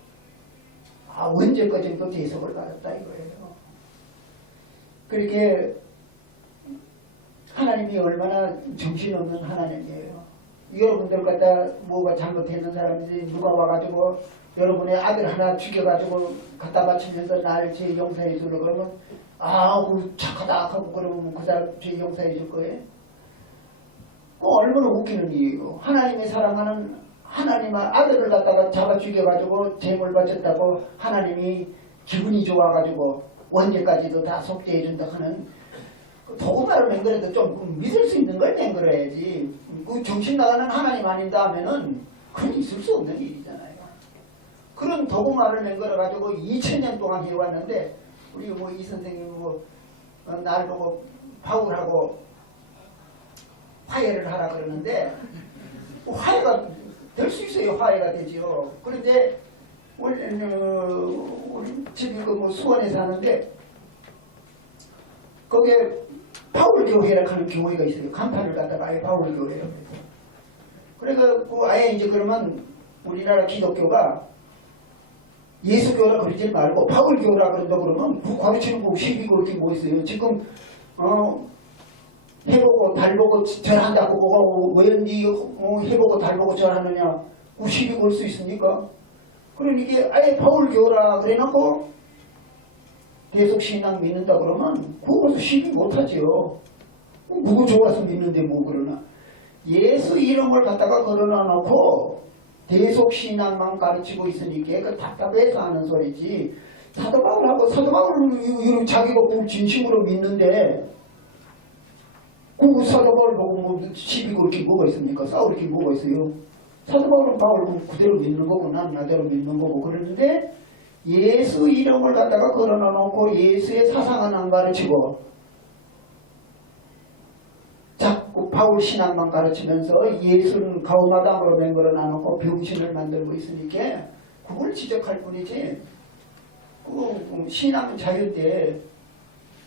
언제까지도 대속을 받았다 이거예요. 그렇게 하나님이 얼마나 정신없는 하나님이에요. 여러분들 갖다 뭐가 잘못했는 사람들이 누가 와가지고 여러분의 아들 하나 죽여가지고 갖다 바치면서 나를 죄 용서해 주려 그러면 착하다 하고 그러면 그 사람 죄 용서해 줄 거예요. 얼마나 웃기는 일이에요. 하나님이 사랑하는 하나님의 아들을 갖다가 잡아 죽여가지고 죄물 바쳤다고 하나님이 기분이 좋아가지고 언제까지도 다 속죄해 준다 하는 도구말을 맹글해도 좀 믿을 수 있는 걸 맹글해야지. 그 정신 나가는 하나님 아닌다 하면은 그건 있을 수 없는 일이잖아요. 그런 도구말을 맹글어가지고 2000년 동안 해왔는데 우리 뭐 이 선생님 날 보고 바울하고 화해를 하라 그러는데 화해가 될 수 있어요. 화해가 되지요. 그런데 우리 집이 그 수원에 사는데 거기에 바울교회라고 하는 교회가 있어요. 간판을 갖다가 아예 바울교회라고 해서. 그러니까 아예 이제 그러면 우리나라 기독교가 예수교라 그러지 말고 바울교라 그런다 그러면 그 가르치는 거 시비 걸기 뭐 있어요. 지금 해보고 달보고 절한다고 뭐가 왜 니 해보고 달보고 절하느냐 그 시비 걸 수 있습니까? 그러니까 아예 바울교라 그래놓고 대속신앙 믿는다 그러면 그거서 시비 못하죠. 누구 좋아서 믿는데 뭐 그러나. 예수 이름을 갖다가 걸어놔 놓고 대속신앙만 가르치고 있으니까 그 답답해서 하는 소리지. 사도 바울하고 사도 바울은 자기가 꼭 진심으로 믿는데 그 사도 바울 보고 뭐 시비 걸 게 뭐가 있습니까? 싸울 게 뭐가 있어요? 사도 바울은 바울 그대로 믿는 거고 난 나대로 믿는 거고 그러는데 예수 이름을 갖다가 걸어놔 놓고 예수의 사상은 안 가르치고 자꾸 바울 신앙만 가르치면서 예수는 가오마당으로 맹걸어놔 놓고 병신을 만들고 있으니까 그걸 지적할 뿐이지 그 신앙은 자유인데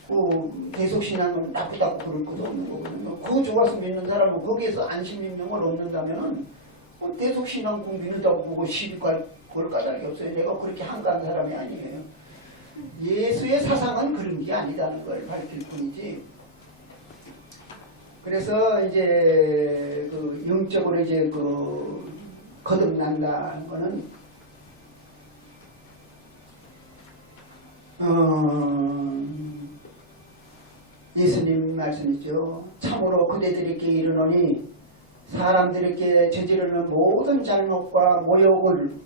그 계속신앙은 나쁘다고 그럴 것도 없는 거거든요. 그거 좋아서 믿는 사람은 거기에서 안심임명을 얻는다면 계속신앙 믿는다고 보고 시비갈 볼 까닭이 없어요. 내가 그렇게 한가한 사람이 아니에요. 예수의 사상은 그런 게 아니다는 걸 밝힐 뿐이지. 그래서 이제 그 영적으로 이제 그 거듭난다는 거는 예수님 말씀이죠. 참으로 그대들에게 이르노니 사람들에게 저지르는 모든 잘못과 모욕을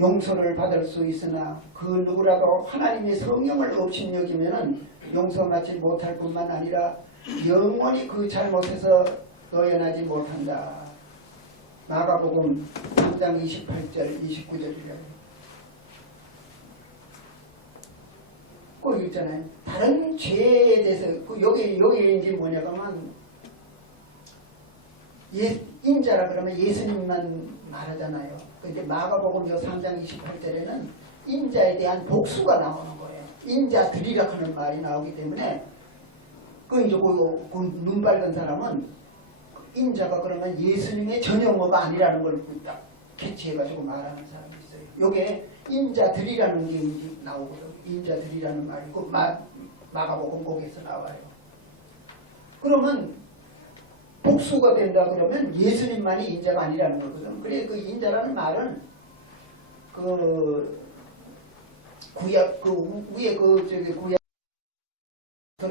용서를 받을 수 있으나 그 누구라도 하나님의 성령을 업신여기면은 용서받지 못할 뿐만 아니라 영원히 그 잘못에서 노연하지 못한다. 마가복음 3장 28절 29절이라고. 꼭 있잖아요. 다른 죄에 대해서 여기 이제 뭐냐 하면 인자라 그러면 예수님만 말하잖아요. 근데 마가복음 3장 28절에는 인자에 대한 복수가 나오는 거예요. 인자들이라 하는 말이 나오기 때문에 그 이제 눈 밝은 사람은 인자가 그러면 예수님의 전용어가 아니라는 걸 딱 캐치해가지고 말하는 사람이 있어요. 요게 인자들이라는 게 이제 나오거든요. 인자들이라는 말이고 마가복음 거기에서 나와요. 그러면 복수가 된다 그러면 예수님만이 인자가 아니라는 거거든. 그래 그 인자라는 말은 그 구약 그 위에 그 저기 구약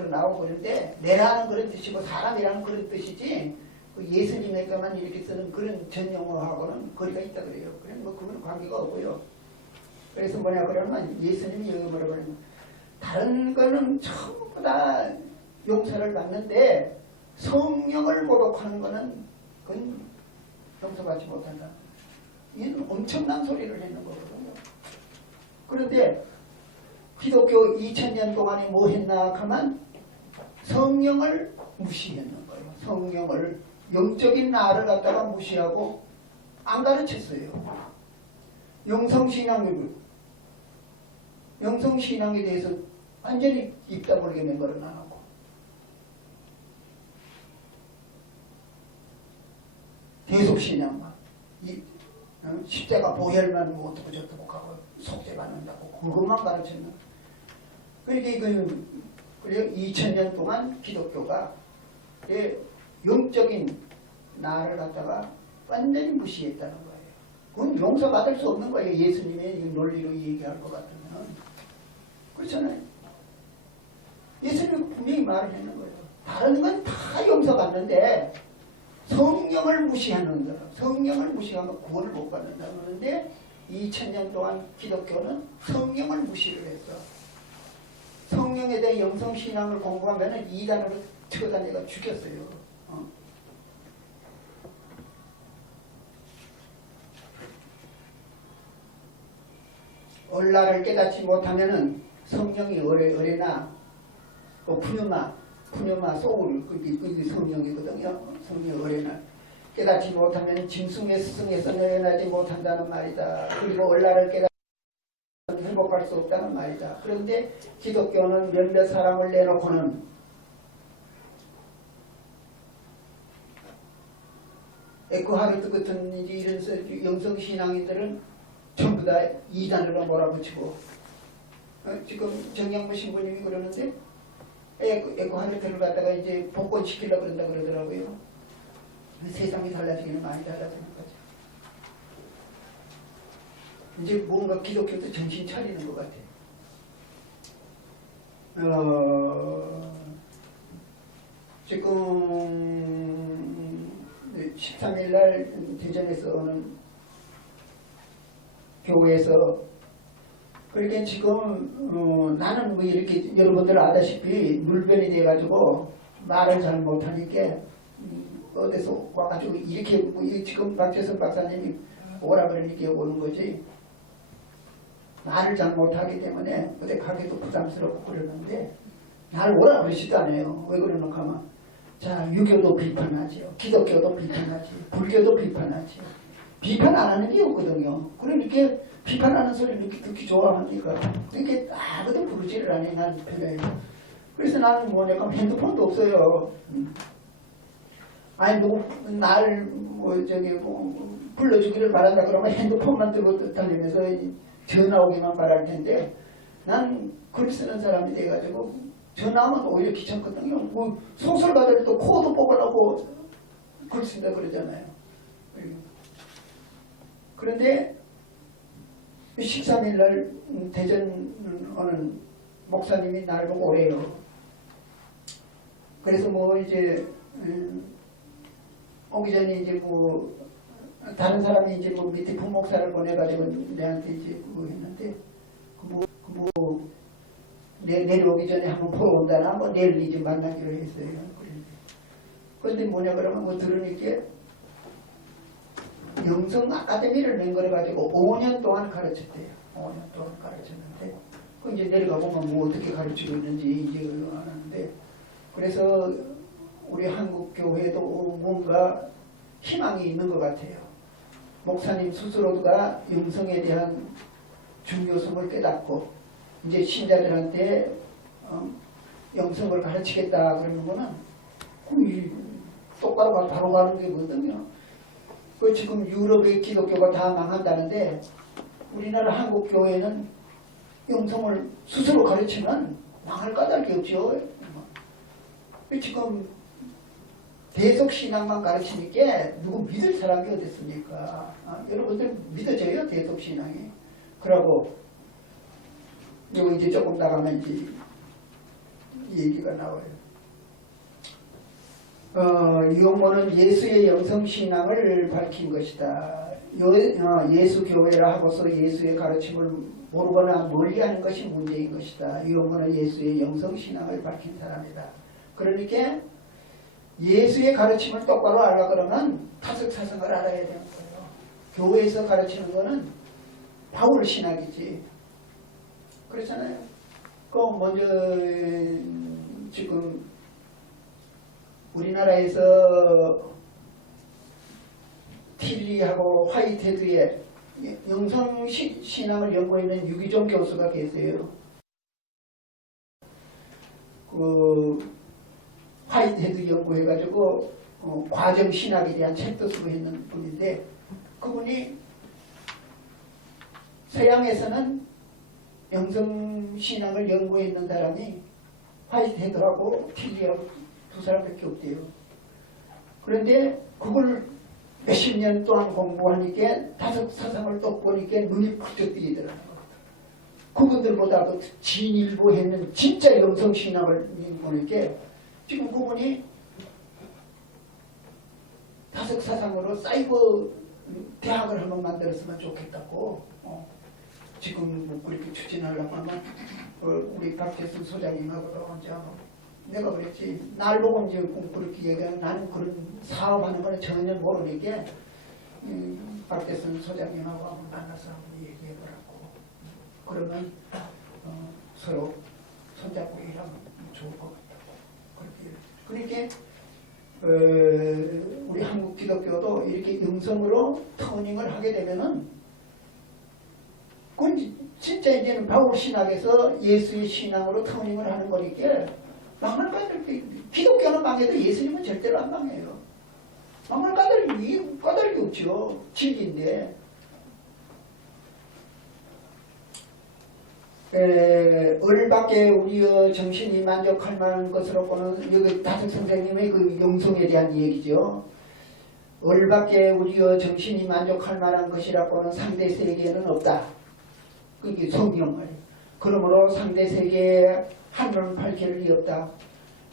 나오고 그런데 내라는 그런 뜻이고 사람이라는 그런 뜻이지 그 예수님에게만 이렇게 쓰는 그런 전용어하고는 거리가 있다 그래요. 그래 뭐 그건 관계가 없고요. 그래서 뭐냐 그러면 예수님이 여기 뭐라 그러면 다른 거는 전부 다 용서를 받는데 성령을 모독하는 거는 그건 용서받지 못한다. 이는 엄청난 소리를 했는 거거든요. 그런데 기독교 2000년 동안에 뭐 했나 하면 성령을 무시했는 거예요. 성령을 영적인 나를 갖다가 무시하고 안 가르쳤어요. 영성신앙에 대해서 완전히 입 다물게 맹거를 안 하고 대속신앙만 십자가 보혈만 뭐 어떻고 저떻고 하고 속죄받는다고 그것만 가르쳤는. 그러니까 그래 2000년 동안 기독교가 영적인 나를 갖다가 완전히 무시했다는 거예요. 그건 용서받을 수 없는 거예요. 예수님의 논리로 얘기할 것 같으면. 그렇잖아요. 예수님은 분명히 말을 했는 거예요. 다른 건 다 용서받는데 성령을 무시하는 거예요. 성령을 무시하면 구원을 못 받는다 그러는데 2000년 동안 기독교는 성령을 무시를 했어. 성령에 대해 영성신앙을 공부하면 이단으로 쳐다내가 죽였어요. 얼라를 깨닫지 못하면은 성령이 어레나 또 푸뉴마 소울 그게 성령이거든요. 성령이 어레나 깨닫지 못하면 짐승의 스승에서 내어나지 못한다는 말이다. 그리고 얼라를 깨닫지 행복할 수 없다는 말이다. 그런데 기독교는 몇몇 사람을 내놓고는 에코하르트 같은 이런 영성신앙인들은 전부 다 이단으로 몰아붙이고 지금 정양무 신부님이 그러는데 에코하르트를 갖다가 이제 복권시키려고 그런다 그러더라고요. 세상이 달라지기는 많이 달라지는 거죠. 이제 뭔가 기독교도 정신 차리는 것 같아요. 13일날 대전에서 오는 교회에서 그렇게 지금 나는 뭐 이렇게 여러분들 아다시피 물변이 돼가지고 말을 잘 못하니까 어디서 와가지고 이렇게 뭐 지금 박재선 박사님이 오라 그러니까 오는 거지. 말을 잘 못하기 때문에 어디 가기도 부담스럽고 그러는데 날 오라 그러지도 않아요. 왜 그러는가 하면 자 유교도 비판하지요. 기독교도 비판하지. 불교도 비판하지. 비판 안 하는 게 없거든요. 그러니까 비판하는 소리를 이렇게 듣기 좋아하니까 그렇게 아무도 부르지를 않아요. 나는 편해요. 그래서 나는 뭐냐면 핸드폰도 없어요. 아니 누구 날 뭐 저기 뭐 불러주기를 바란다 그러면 핸드폰만 들고 다니면서 전화 오기만 바랄 텐데 난 글 쓰는 사람이 돼가지고 전화하면 오히려 귀찮거든요. 뭐 소설가들 또 코도 뽑아놓고 글 쓴다 그러잖아요. 그런데 13일날 대전 오는 목사님이 날 보고 오래요. 그래서 뭐 이제 오기 전에 이제 뭐 다른 사람이 이제 뭐 밑에 부목사를 보내가지고 내한테 이제 그거 했는데 내려오기 전에 한번 보러 온다나 뭐 내일 이제 만나기로 했어요. 그런데 뭐냐 그러면 뭐 들으니까 영성 아카데미를 맹거려가지고 5년 동안 가르쳤대요. 5년 동안 가르쳤는데 그 이제 내려가 보면 뭐 어떻게 가르치고 있는지 이제 아는데 그래서 우리 한국 교회도 뭔가 희망이 있는 것 같아요. 목사님 스스로가 영성에 대한 중요성을 깨닫고 이제 신자들한테 영성을 가르치겠다 그러는 거는 똑바로 바로 가는 게거든요. 그 지금 유럽의 기독교가 다 망한다는데 우리나라 한국 교회는 영성을 스스로 가르치면 망할 까닭이 없죠. 지금 대속신앙만 가르치니까 누구 믿을 사람이 어디 있습니까? 여러분들 믿어져요 대속신앙이. 그러고 이거 이제 조금 나가면 이제 이 얘기가 나와요. 이용모는 예수의 영성신앙을 밝힌 것이다. 예수 교회라 하고서 예수의 가르침을 모르거나 멀리하는 것이 문제인 것이다. 이용모는 예수의 영성신앙을 밝힌 사람이다. 그러니까 예수의 가르침을 똑바로 알라 그러면 타석사성을 알아야 되는 거예요. 교회에서 가르치는 거는 바울 신학이지. 그렇잖아요. 그 먼저 지금 우리나라에서 틸리하고 화이테드의 영성신앙을 연구하는 유기종 교수가 계세요. 그 화이테드 연구해가지고 과정신학에 대한 책도 쓰고 있는 분인데 그분이 서양에서는 영성신앙을 연구했는 사람이 화이테드하고 틸리하고 두 사람밖에 없대요. 그런데 그걸 몇십 년 동안 공부하니까 다섯 사상을 또 보니까 눈이 펄쩍 뜨이더라는 거예요. 그분들보다도 진일보 했는 진짜 영성신앙을 보니까 지금 그분이 다섯 사상으로 사이버 대학을 한번 만들었으면 좋겠다고 지금 뭐 그렇게 추진하려고 하면 우리 박재순 소장님하고도 이제 내가 그랬지 날 보고 이제 그렇게 얘기하면 나는 그런 사업하는 걸 전혀 모르니까 박재순 소장님하고 한번 만나서 한번 얘기해보라고. 그러면 서로 손잡고 일하면 좋을 것 같다고. 그렇게 우리 한국 기독교도 이렇게 영성으로 터닝을 하게 되면은 그건 진짜 이제는 바울 신학에서 예수의 신앙으로 터닝을 하는 거니까 망할 기독교는 망해도 예수님은 절대로 안 망해요. 망할 까닭이 없죠. 진리인데. 을밖에 우리의 정신이 만족할 만한 것으로는 여기 다섯 선생님의 그 영성에 대한 얘기죠. 을밖에 우리의 정신이 만족할 만한 것이라고는 상대 세계에는 없다. 그게 성경 말이에요. 그러므로 상대 세계에 한론 팔결이 없다.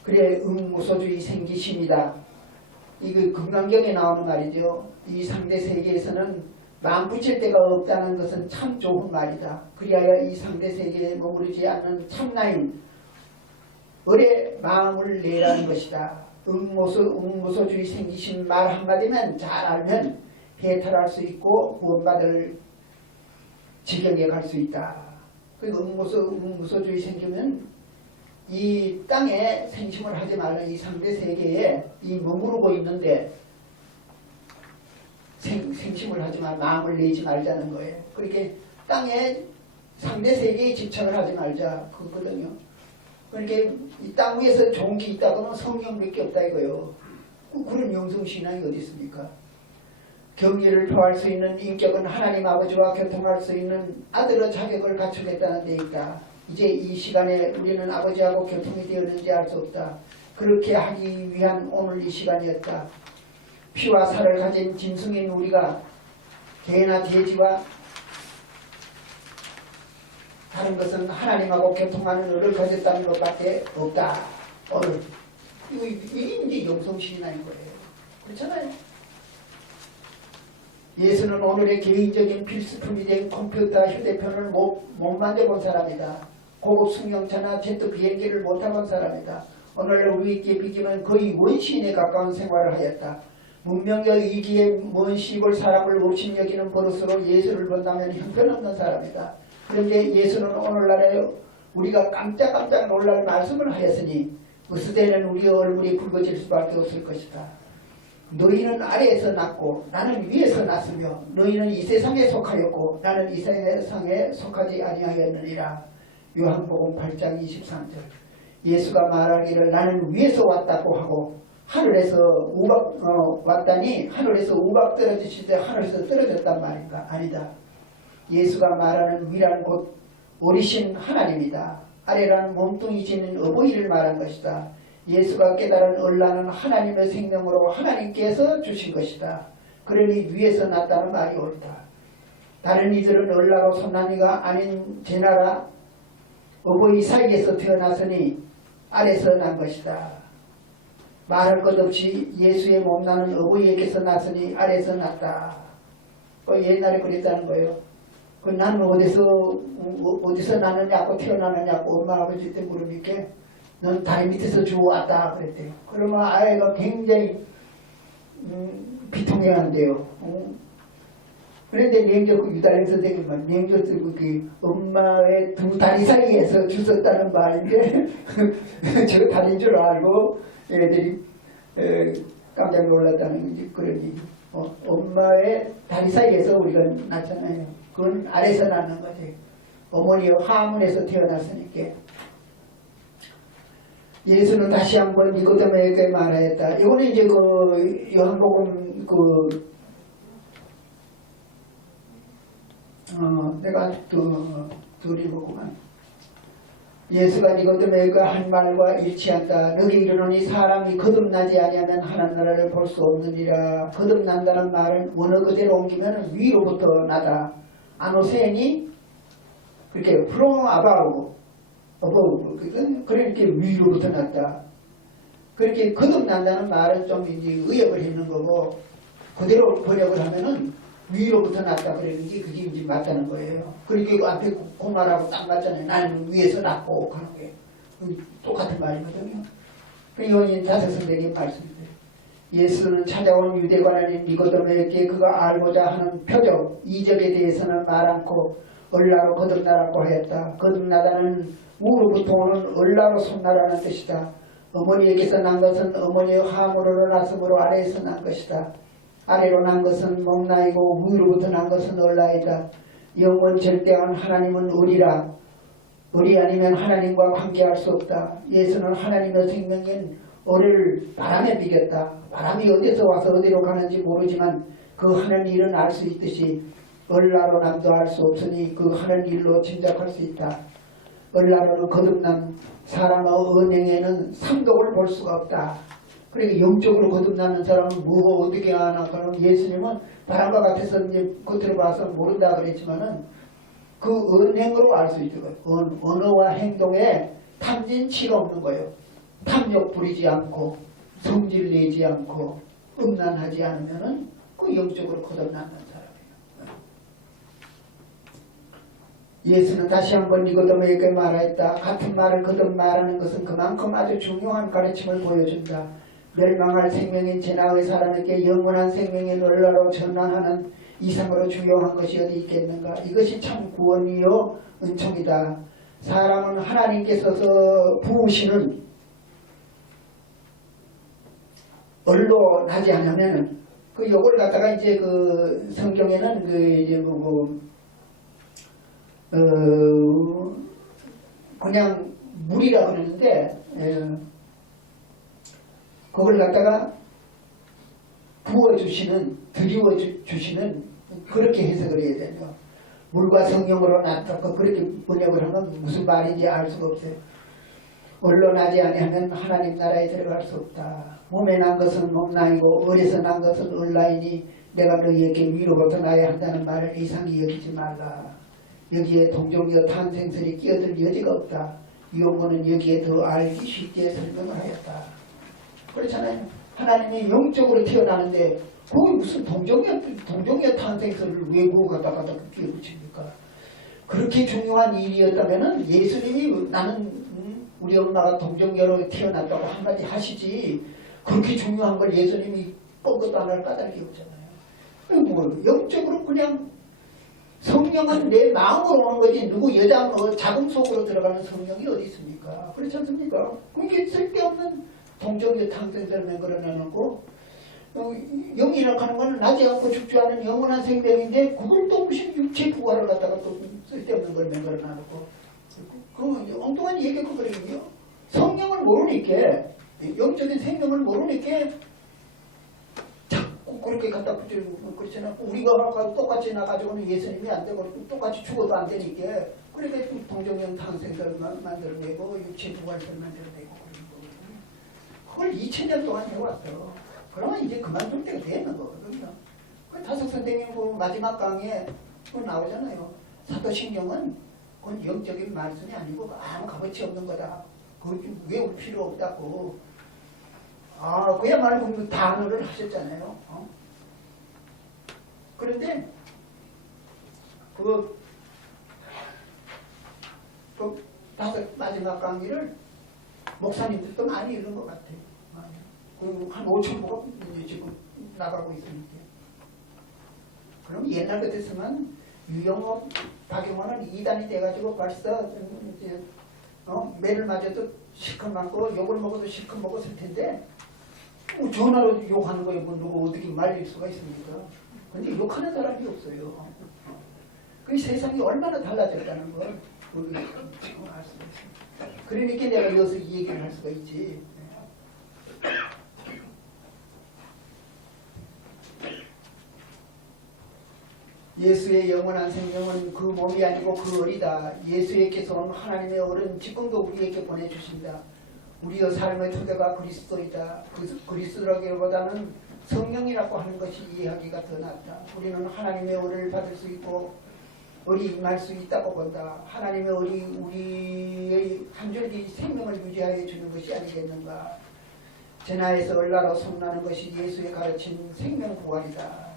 그래 음무소주의 생기심이다. 이거 금강경에 나오는 말이죠. 이 상대 세계에서는 마음 붙일 데가 없다는 것은 참 좋은 말이다. 그리하여 이 상대 세계에 머무르지 않는 참나인 을의 마음을 내라는 것이다. 음무소주의 생기심 말 한마디면 잘 알면 해탈할 수 있고 구원받을 지경에 갈 수 있다. 그리고 음무소주의 생기면 이 땅에 생심을 하지 말라. 이 상대 세계에 이 머무르고 있는데 생심을 하지 말, 마음을 내지 말자는 거예요. 그렇게 땅에 상대 세계에 집착을 하지 말자 그거거든요. 그렇게 이 땅 위에서 좋은 게 있다고 하면 성령밖에 없다 이거요. 그런 영성신앙이 어디 있습니까? 경리를 표할 수 있는 인격은 하나님 아버지와 교통할 수 있는 아들의 자격을 갖추겠다는 데 있다. 이제 이 시간에 우리는 아버지하고 교통이 되었는지 알 수 없다. 그렇게 하기 위한 오늘 이 시간이었다. 피와 살을 가진 짐승인 우리가 개나 돼지와 다른 것은 하나님하고 교통하는 을을 가졌다는 것밖에 없다. 오늘 이게 이제 영성신앙인 거예요. 그렇잖아요. 예수는 오늘의 개인적인 필수품이 된 컴퓨터, 휴대폰을 못 만져본 사람이다. 고급 승용차나 제트 비행기를 못 타본 사람이다. 오늘날 우리에게 비기는 거의 원시인에 가까운 생활을 하였다. 문명의 이기에 먼 시골 사람을 오심 여기는 버릇으로 예수를 본다면 형편없는 사람이다. 그런데 예수는 오늘날에 우리가 깜짝깜짝 놀랄 말씀을 하였으니 으스대는 우리의 얼굴이 붉어질 수밖에 없을 것이다. 너희는 아래에서 났고 나는 위에서 났으며 너희는 이 세상에 속하였고 나는 이 세상에 속하지 아니하였느니라. 요한복음 8장 23절. 예수가 말하기를 나는 위에서 왔다고 하고 하늘에서 왔다니 하늘에서 우박 떨어지실 때 하늘에서 떨어졌단 말인가? 아니다. 예수가 말하는 위란 곧 어리신 하나님이다. 아래라는 몸뚱이 지닌 어버이를 말한 것이다. 예수가 깨달은 언란은 하나님의 생명으로 하나님께서 주신 것이다. 그러니 위에서 났다는 말이 옳다. 다른 이들은 언라로 손난이가 아닌 제나라 어버이 사이에서 태어났으니 아래서 난 것이다. 말할 것 없이 예수의 몸나는 어버이에게서 났으니 아래서 났다. 옛날에 그랬다는 거예요. 난 어디서 나느냐고 태어나느냐고 엄마 아버지 때 물으니까 넌 다리 밑에서 주워왔다 그랬대요. 그러면 아이가 굉장히 비통해한대요. 그런데 냉저 그 유달리 선생님은 냉저 쓰고 그 엄마의 두 다리 사이에서 주웠다는 말인데 저 다리인 줄 알고 애들이 깜짝 놀랐다는 그런 얘기. 엄마의 다리 사이에서 우리가 낳잖아요. 그건 아래서 낳는 거지. 어머니의 화문에서 태어났으니까. 예수는 다시 한번 니고데모에게 말하였다. 이거는 이제 그 요한복음 내가 둘이 보구만. 예수가 니고데모에게 한 말과 일치한다. 너희 이르노니 사람이 거듭나지 아니하면 하나님 나라를 볼 수 없느니라. 거듭난다는 말은 원어 그대로 옮기면 위로부터 나다. 아노세니 그렇게 from above 그러니까 위로부터 났다. 그렇게 거듭난다는 말은 좀 이제 의역을 했는 거고 그대로 번역을 하면은 위로부터 났다 그러는게 그게 이제 맞다는 거예요. 그러니까 그 앞에 그 말하고 딱 맞잖아요. 나는 위에서 났고 하는 게 똑같은 말이거든요. 이건 다섯 선생님 말씀인데 예수는 찾아온 유대관인 니고데모에게 그가 알고자 하는 표적, 이적에 대해서는 말 않고 얼라로 거듭나라고 하였다. 거듭나다는 우로부터 오는 얼라로 손나라는 뜻이다. 어머니에게서 난 것은 어머니의 함으로 났으므로 아래에서 난 것이다. 아래로 난 것은 몸나이고 위로부터 난 것은 얼라이다. 영원 절대한 하나님은 을이라. 을이 아니면 하나님과 관계할 수 없다. 예수는 하나님의 생명인 을을 바람에 비겼다. 바람이 어디서 와서 어디로 가는지 모르지만 그 하는 일은 알 수 있듯이 얼라로 남도 알 수 없으니 그 하는 일로 짐작할 수 있다. 얼라로는 거듭난 사람의 은행에는 상독을 볼 수가 없다. 그러니까 영적으로 거듭나는 사람은 뭐 어떻게 하나. 그럼 예수님은 바람과 같아서 이제 겉으로 봐서 모른다 그랬지만은 그 은행으로 알 수 있는 거예요. 언어와 행동에 탐진치가 없는 거예요. 탐욕 부리지 않고 성질 내지 않고 음란하지 않으면은 그 영적으로 거듭나는 사람이에요. 예수는 다시 한번 니고데모에게 말하였다. 같은 말을 거듭 말하는 것은 그만큼 아주 중요한 가르침을 보여준다. 멸망할 생명인 제나의 사람에게 영원한 생명의 놀라로 전환하는 이상으로 중요한 것이 어디 있겠는가. 이것이 참 구원이요 은총이다. 사람은 하나님께서 부으시는 얼로 나지 않으면은 그 요걸 갖다가 이제 그 성경에는 그 이제 그냥 물이라 그러는데 그걸 갖다가 부어주시는 드리워 주시는 그렇게 해석을 해야 돼요. 물과 성령으로 나타났고 그렇게 번역을 하면 무슨 말인지 알 수가 없어요. 얼로 나지 아니하면 하나님 나라에 들어갈 수 없다. 몸에 난 것은 몸나이고 을에서 난 것은 을나이니 내가 너희에게 위로부터 나야 한다는 말을 이상히 여기지 말라. 여기에 동정여 탄생설이 끼어들 여지가 없다. 유언문은 여기에 더 알기 쉽게 설명을 하였다. 그렇잖아요. 하나님이 영적으로 태어나는데 거기 무슨 동정여 탄생설을 외고 갖다가 끼어 붙입니까? 그렇게 중요한 일이었다면은 예수님이 나는 우리 엄마가 동정여로 태어났다고 한마디 하시지 그렇게 중요한 걸 예수님이 뻔것도 안 할 까닭이 없잖아요. 뭐 영적으로 그냥 성령은 내 마음으로 오는 거지 누구 여자 자궁 속으로 들어가는 성령이 어디 있습니까? 그렇지 않습니까? 그게 쓸데없는 동정여 탄생설을 만들어내놓고 영이라고 하는 거는 나지 않고 죽지 않은 영원한 생명인데 그걸 또 무슨 육체 부활을 갖다가 또 쓸데없는 걸 만들어놔놓고 그 엉뚱한 얘기가 그러거든요. 성령을 모르니까 영적인 생명을 모르니까 자꾸 그렇게 갖다 붙이고 그렇잖아. 우리가 똑같이 나가지고는 예수님이 안 되고 똑같이 죽어도 안 되니까 그러니까 동정령 탄생설을 만들어내고 육체 부활설을 만들어내고 그런 거거든요. 그걸 2000년 동안 해왔어. 그러면 이제 그만둘 때가 되는 거거든요. 그 다섯 선생님 그 마지막 강의에 그 나오잖아요. 사도신경은 그건 영적인 말씀이 아니고 아무 값어치 없는 거다. 그걸 외울 필요 없다고. 아, 그야말로 그 단어를 하셨잖아요. 그런데 그 다섯 마지막 강의를 목사님들도 많이 읽은 것 같아요. 그리고 한 5,000부가 지금 나가고 있으니까. 그럼 옛날 같았으면 유영업, 박용원은 2단이 돼가지고 벌써 이제 매를 맞아도 실컷 맞고 욕을 먹어도 실컷 먹었을 텐데 전화로 욕하는 거에 뭐 누구 어떻게 말릴 수가 있습니까? 근데 욕하는 사람이 없어요. 그 세상이 얼마나 달라졌다는 걸 우리가 알 수가 있습니다. 그러니까 내가 여기서 이 얘기를 할 수가 있지. 예수의 영원한 생명은 그 몸이 아니고 그 어리다. 예수에게서 온 하나님의 어른 지금도 우리에게 보내주신다. 우리의 삶의 토대가 그리스도이다. 그리스도라기보다는 성령이라고 하는 것이 이해하기가 더 낫다. 우리는 하나님의 어를 받을 수 있고 을이 임할 수 있다고 본다. 하나님의 을이 우리의 한 줄기 생명을 유지하여 주는 것이 아니겠는가. 전하에서 을나로 솟나는 것이 예수의 가르친 생명 부활이다.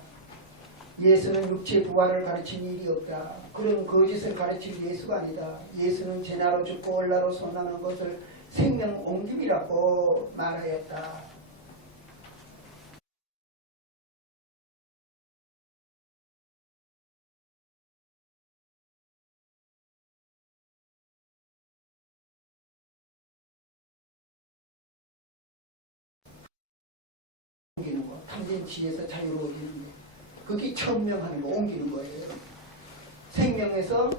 예수는 육체 부활을 가르친 일이 없다. 그런 거짓을 가르친 예수가 아니다. 예수는 제나로 죽고 을나로 솟나는 것을 생명 옮김이라고 말하였다. 옮기는 거, 탐진치에서 자유로워지는 거, 그게 천명하는 거, 옮기는 거예요. 생명에서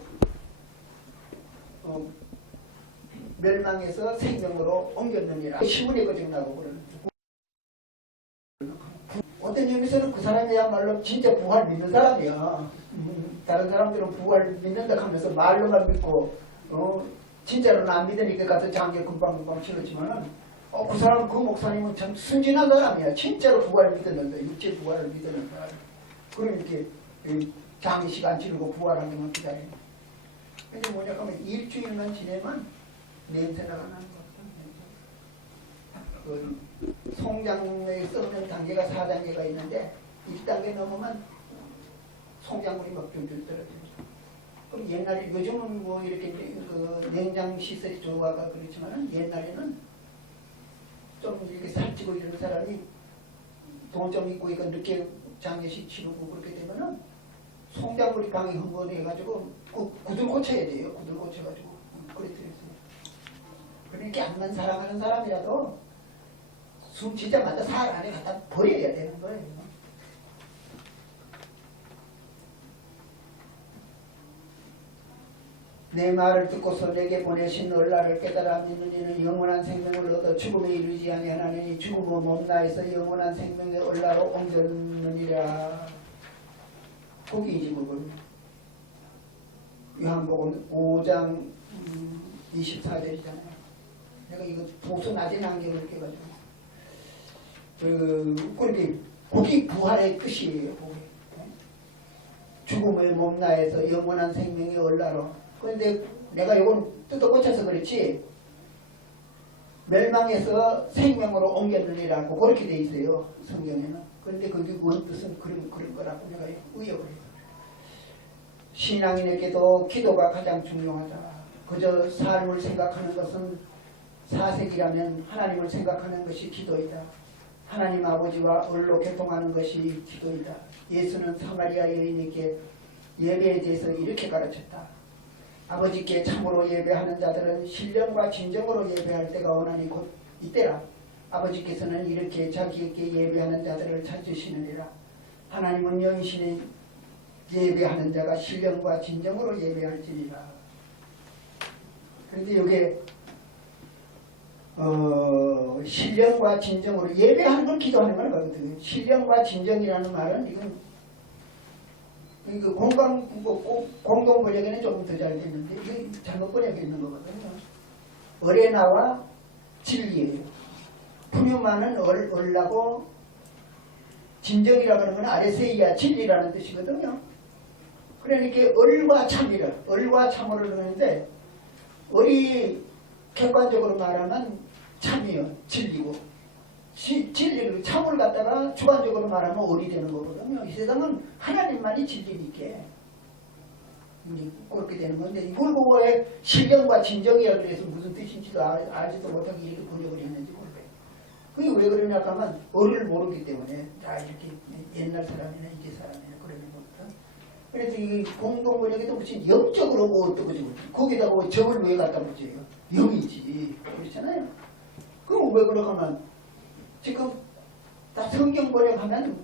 멸망에서 생명으로 옮겼느니라. 시문에 거정 나고 그러는 어떤 의미에서는 그 사람이야말로 진짜 부활 믿는 사람이야. 다른 사람들은 부활 믿는다 하면서 말로만 믿고 진짜로는 안 믿으니까 가서 장계 금방금방 치렀지만은 그 사람, 그 목사님은 참 순진한 사람이야. 진짜로 부활을 믿었는데, 육체 부활을 믿었는 사람. 그러니까 장례 시간 치르고 부활하기만 기다리는. 근데 뭐냐 하면 일주일만 지내면 냄새가 나는 거거든. 그 송장에 썩는 단계가 4단계가 있는데 1단계 넘으면 송장물이 막 줄줄 떨어져요. 그럼 옛날에, 요즘은 뭐 이렇게 그 냉장 시설이 좋아가 그렇지만은 옛날에는 좀 이렇게 살찌고 이런 사람이 돈 좀 있고 이거 늦게 장례식 치르고 그렇게 되면은 송장물이 방에 흥건해가지고 구들 고쳐야 돼요. 구들 고쳐가지고 그랬더랬어요. 그러니까 암만 사랑하는 사람이라도 숨 쉬자마자 살 안에 갖다 버려야 되는 거예요. 내 말을 듣고서 내게 보내신 을나를 깨달아 믿는 이는 영원한 생명을 얻어 죽음에 이르지 아니하나니 죽음의 몸나에서 영원한 생명의 을나로 옮겼느니라. 거기이지 그건. 요한복음 5장 24절이잖아요. 내가 이거 도서 낮은 안경을 껴가지고 그렇게 거기 부활의 뜻이에요. 죽음의 몸나에서 영원한 생명의 을나로. 그런데 내가 이건 뜯어 고쳐서 그렇지 멸망에서 생명으로 옮겼느니라고 그렇게 돼 있어요. 성경에는. 그런데 그게 원뜻은 그런 거라고 내가 의역을 해요. 신앙인에게도 기도가 가장 중요하다. 그저 삶을 생각하는 것은 사색이라면 하나님을 생각하는 것이 기도이다. 하나님 아버지와 을로 교통하는 것이 기도이다. 예수는 사마리아 여인에게 예배에 대해서 이렇게 가르쳤다. 아버지께 참으로 예배하는 자들은 신령과 진정으로 예배할 때가 오나니 곧 이때라. 아버지께서는 이렇게 자기에게 예배하는 자들을 찾으시느니라. 하나님은 영신이 예배하는 자가 신령과 진정으로 예배할지니라. 그런데 이게 신령과 진정으로 예배하는 걸 기도하는 건 거거든요. 신령과 진정이라는 말은 이건 그 공동 번역에는 조금 더 잘 되는데 이게 잘못 번역해 있는 거거든요. 어레나와 진리예요. 분유만은 얼라고 진정이라고 하는 건 아레세이아 진리라는 뜻이거든요. 그러니까 얼과 참이라 얼과 참으로 그러는데 얼이 객관적으로 말하면 참이요 진리고 진리를 참을 갖다가 주관적으로 말하면 얼이 되는 거거든요. 이 세상은 하나님만이 진리니까 그렇게 되는 건데 이걸 보고 왜 신령과 진정이라 그래서 무슨 뜻인지도 알지도 못하게 이렇게 번역을 했는지 모르겠어요. 그게 왜 그러냐 하면 얼을 모르기 때문에 다 이렇게 옛날 사람이나 이제 사람이나 그러는 거거든. 그래서 이 공동번역에도 무슨 영적으로 뭐 어떠고 저쩌고 거기다가 뭐 점을 왜 갖다 붙여요? 영이지 그렇잖아요. 그럼 왜 그러고 하면 지금 다 성경 번역하면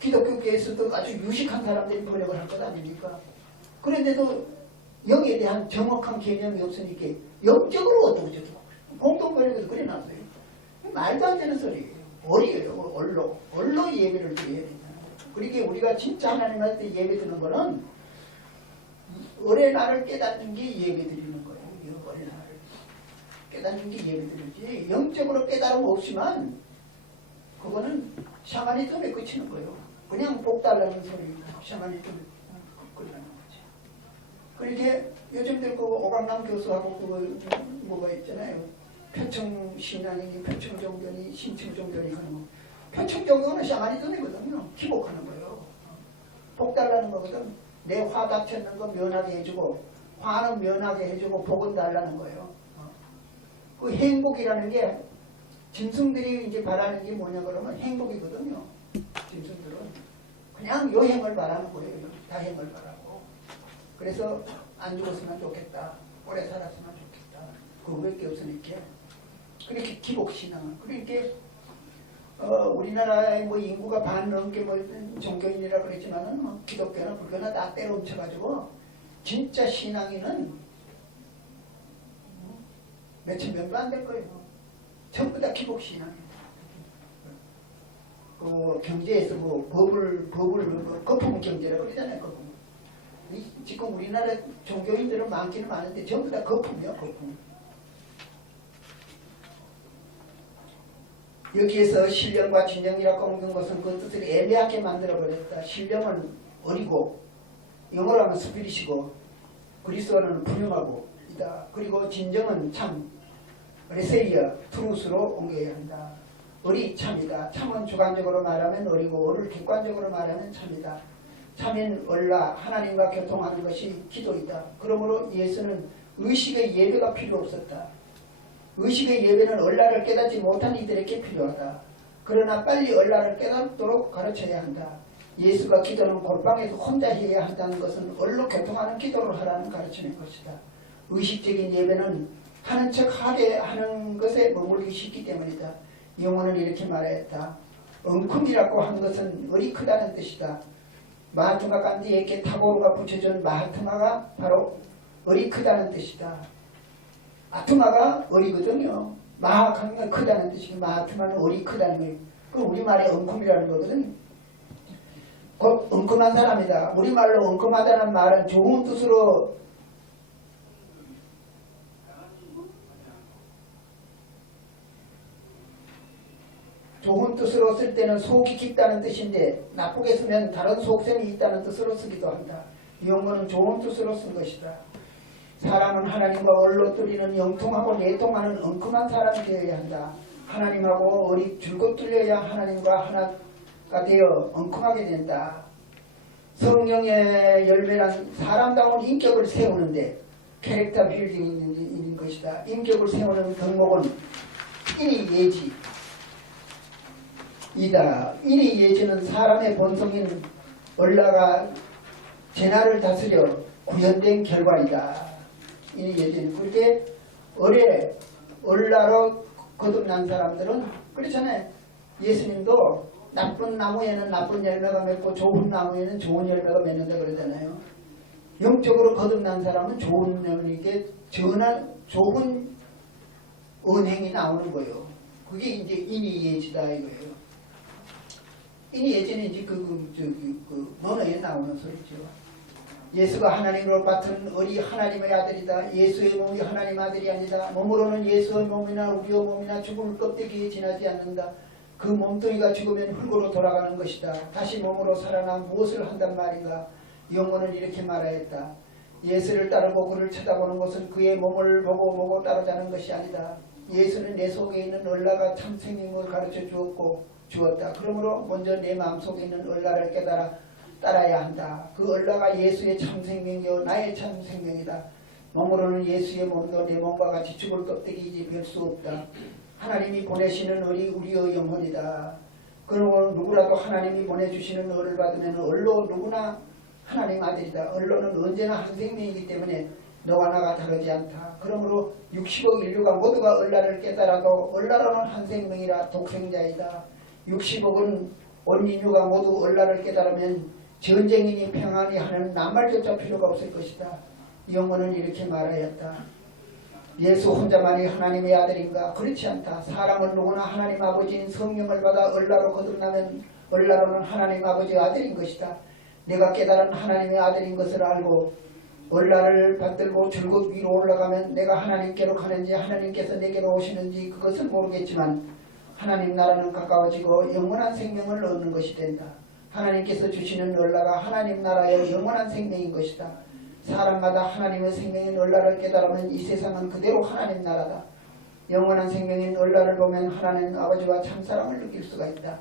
기독교계에서도 아주 유식한 사람들이 번역을 할 것 아닙니까? 그런데도 영에 대한 정확한 개념이 없으니까 영적으로 어떻게 저쩌고 공동번역에서 그래놨어요. 말도 안 되는 소리예요. 얼이에요. 얼로 예배를 드려야 된다. 그러니까 우리가 진짜 하나님한테 예배 드리는 거는 얼의 나를 깨닫는 게 예배 드리는 거예요. 얼의 나를 깨닫는 게 예배 드리지. 영적으로 깨달음 없지만 그거는 샤머니즘에 그치는 거예요. 그냥 복 달라는 소리니까 샤머니즘에 끝나는 거지. 그렇게 요즘들 그 오강남 교수하고 그거 뭐가 있잖아요. 표청 신앙이니 표청 종교니 신청 종교니 하는 거. 표청 종교는 샤머니즘이거든요. 기복하는 거예요. 복 달라는 거거든. 내 화 닥쳤는 거 면하게 해주고 화는 면하게 해주고 복은 달라는 거예요. 그 행복이라는 게 짐승들이 이제 바라는 게 뭐냐 그러면 행복이거든요. 짐승들은 그냥 여행을 바라는 거예요. 다행을 바라고. 그래서 안 죽었으면 좋겠다. 오래 살았으면 좋겠다. 그거밖에 없으니까. 그렇게 기복신앙을. 그러니까 우리나라의 뭐 인구가 반 넘게 뭐 종교인이라 그랬지만은 뭐 기독교나 불교나 다 때려 훔쳐가지고 진짜 신앙인은 몇천 명도 안 될 거예요. 전부 다 기복신앙이에요. 그 경제에서 뭐 법을 거품 경제라고 그러잖아요. 거품. 지금 우리나라 종교인들은 많기는 많은데 전부 다 거품이요. 거품. 여기에서 신령과 진정이라고 옮긴 것은 그 뜻을 애매하게 만들어버렸다. 신령은 어리고 영어로 하면 스피릿이고 그리스어는 분명하고 이다. 그리고 진정은 참 레세이어 트루스로 옮겨야 한다. 어리 참이다. 참은 주관적으로 말하면 어리고 어를 객관적으로 말하면 참이다. 참인 얼라 하나님과 교통하는 것이 기도이다. 그러므로 예수는 의식의 예배가 필요 없었다. 의식의 예배는 얼라를 깨닫지 못한 이들에게 필요하다. 그러나 빨리 얼라를 깨닫도록 가르쳐야 한다. 예수가 기도는 골방에서 혼자 해야 한다는 것은 얼로 교통하는 기도를 하라는 가르침일 것이다. 의식적인 예배는 하는 척 하게 하는 것에 머물기 쉽기 때문이다. 영어는 이렇게 말했다. 엉큼이라고 한 것은 얼이 크다는 뜻이다. 마하트마 간디에게 타고르가 붙여준 마하트마가 바로 얼이 크다는 뜻이다. 아트마가 얼이거든요. 마하가 크다는 뜻이고 마하트마는 얼이 크다는 거예요. 그 우리말에 엉큼이라는 거거든요. 곧 엉큼한 사람이다. 우리말로 엉큼하다는 말은 좋은 뜻으로 쓸 때는 속이 깊다는 뜻인데 나쁘게 쓰면 다른 속셈이 있다는 뜻으로 쓰기도 한다. 이 용어는 좋은 뜻으로 쓴 것이다. 사람은 하나님과 얼로 뚫리는 영통하고 내통하는 엉큼한 사람이 되어야 한다. 하나님하고 얼이 줄곧 뚫려야 하나님과 하나가 되어 엉큼하게 된다. 성령의 열매란 사람다운 인격을 세우는데 캐릭터 빌딩인 것이다. 인격을 세우는 덕목은 인이 예지 이다. 인이 예지는 사람의 본성인 얼라가 재나를 다스려 구현된 결과이다. 인이 예지는 그렇게 얼라로 거듭난 사람들은 그렇잖아요. 예수님도 나쁜 나무에는 나쁜 열매가 맺고 좋은 나무에는 좋은 열매가 맺는다 그러잖아요. 영적으로 거듭난 사람은 좋은 열매이게 좋은 언행이 나오는 거예요. 그게 이제 인이 예지다 이거예요. 인이 예지는 이제 그 논어에 나오는 소리죠. 예수가 하나님으로 맡은 어리 하나님의 아들이다. 예수의 몸이 하나님 아들이 아니다. 몸으로는 예수의 몸이나 우리의 몸이나 죽을 껍데기에 지나지 않는다. 그 몸뚱이가 죽으면 흙으로 돌아가는 것이다. 다시 몸으로 살아나 무엇을 한단 말인가? 영혼은 이렇게 말하였다. 예수를 따르고 그를 쳐다보는 것은 그의 몸을 보고 따르자는 것이 아니다. 예수는 내 속에 있는 얼라가 참 생명을 가르쳐 주었다. 그러므로 먼저 내 마음속에 있는 얼라를 깨달아 따라야 한다. 그 얼라가 예수의 참 생명이요 나의 참 생명이다. 몸으로는 예수의 몸도 내 몸과 같이 죽을 껍데기이지 별 수 없다. 하나님이 보내시는 얼이 우리의 영혼이다. 그러므로 누구라도 하나님이 보내주시는 얼을 받으면 얼로 누구나 하나님 아들이다. 얼로는 언제나 한 생명이기 때문에 너와 나가 다르지 않다. 그러므로 60억 인류가 모두가 얼라를 깨달아도 얼라로는 한 생명이라 독생자이다. 60억은 온 인류가 모두 얼라를 깨달으면 전쟁이니 평안이 하는 낱말조차 필요가 없을 것이다. 영혼은 이렇게 말하였다. 예수 혼자만이 하나님의 아들인가? 그렇지 않다. 사람은 누구나 하나님 아버지인 성령을 받아 얼라로 거듭나면 얼라로는 하나님 아버지의 아들인 것이다. 내가 깨달은 하나님의 아들인 것을 알고 얼라를 받들고 줄곧 위로 올라가면 내가 하나님께로 가는지 하나님께서 내게로 오시는지 그것은 모르겠지만 하나님 나라는 가까워지고 영원한 생명을 얻는 것이 된다. 하나님께서 주시는 얼라가 하나님 나라의 영원한 생명인 것이다. 사람마다 하나님의 생명인 얼라를 깨달으면 이 세상은 그대로 하나님 나라다. 영원한 생명인 얼라를 보면 하나님 아버지와 참사랑을 느낄 수가 있다.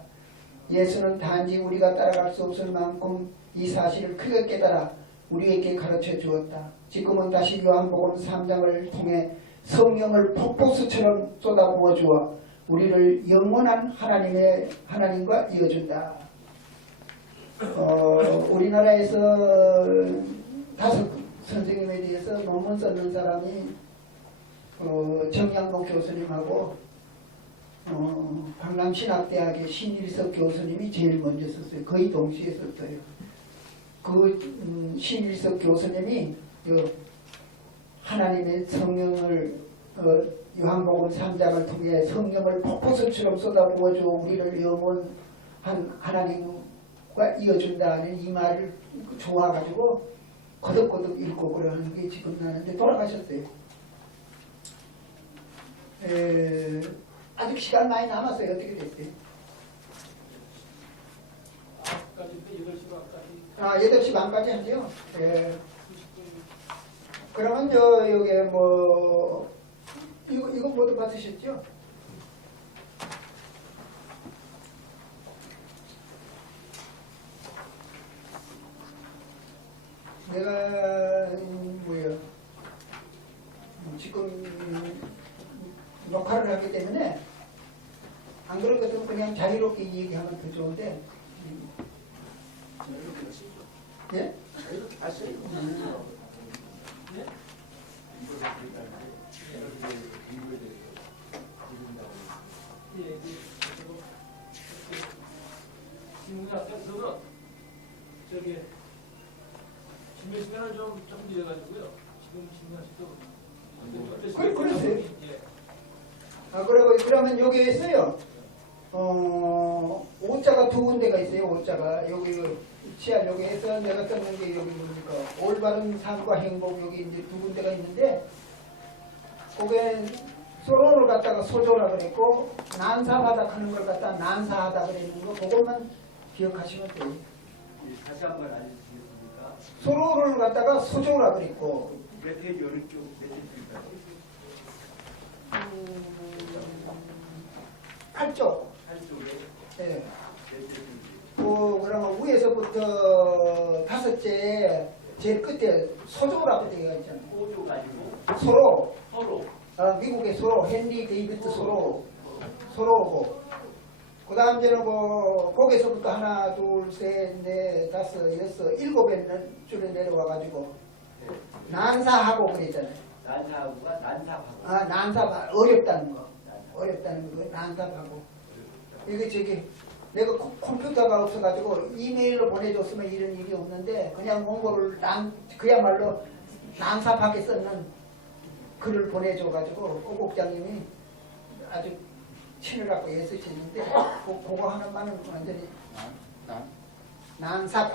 예수는 단지 우리가 따라갈 수 없을 만큼 이 사실을 크게 깨달아 우리에게 가르쳐 주었다. 지금은 다시 요한복음 3장을 통해 성령을 폭포수처럼 쏟아부어 주어 우리를 영원한 하나님과 이어준다. 우리나라에서 5 선생님에 대해서 논문 썼는 사람이 정양록 교수님하고 강남신학대학의 신일석 교수님이 제일 먼저 썼어요. 거의 동시에 썼어요. 그 신일석 교수님이 하나님의 성령을 요한복음 3장을 통해 성령을 폭포수처럼 쏟아부어줘 우리를 영원한 하나님과 이어준다는 이 말을 좋아가지고 거듭거듭 읽고 그러는 게 지금 나는데 돌아가셨어요. 아직 시간 많이 남았어요. 어떻게 됐어요? 8시 반까지 하죠. 예. 그러면 여기 이거 모두 받으셨죠? 내가 지금 녹화를 하기 때문에 안 그럴 것 같으면 그냥 자유롭게 얘기하면 더 좋은데. 예? 이렇게 하세요. 질문이 앞서서는 저기 질문 시간을 좀 미뤄가지고요. 지금 질문하실 때 그러세요. 예. 그러면 여기에 있어요. 오자가 2군데가 있어요. 오자가 여기 치아 여기에서 내가 썼는 게 여기 보니까 올바른 삶과 행복 여기 이제 2군데가 있는데 그게 소로를 갖다가 소조라 그랬고 난사바닥 하는 걸 갖다 난사하다 그랬는 거 그것만 기억하시면 돼요. 다시 한번 알려주시겠습니까? 소로를 갖다가 소조라 그랬고 몇 페이지 오른쪽 몇 페이지입니까? 8쪽. 8쪽에 네. 몇 페이지? 그러면 위에서부터 5째 제일 끝에 소조라고 되어 있잖아요. 5조 가지고 소로. 서로 미국의 소로 헨리 데이비드 소로고 그 다음 이제는 거기서부터 하나 둘 셋 넷 다섯 여섯 7의 줄에 내려와가지고 난사하고 그랬잖아요. 난사하고가 난사하고 난사 어렵다는 거 난사하고 이게 내가 컴퓨터가 없어가지고 이메일로 보내줬으면 이런 일이 없는데 그냥 원고를 그야말로 난사하게 썼는 글을 보내줘가지고 꼬국장님이 아주 친으라고 애쓰시는데 그거 하나만은 완전히 난사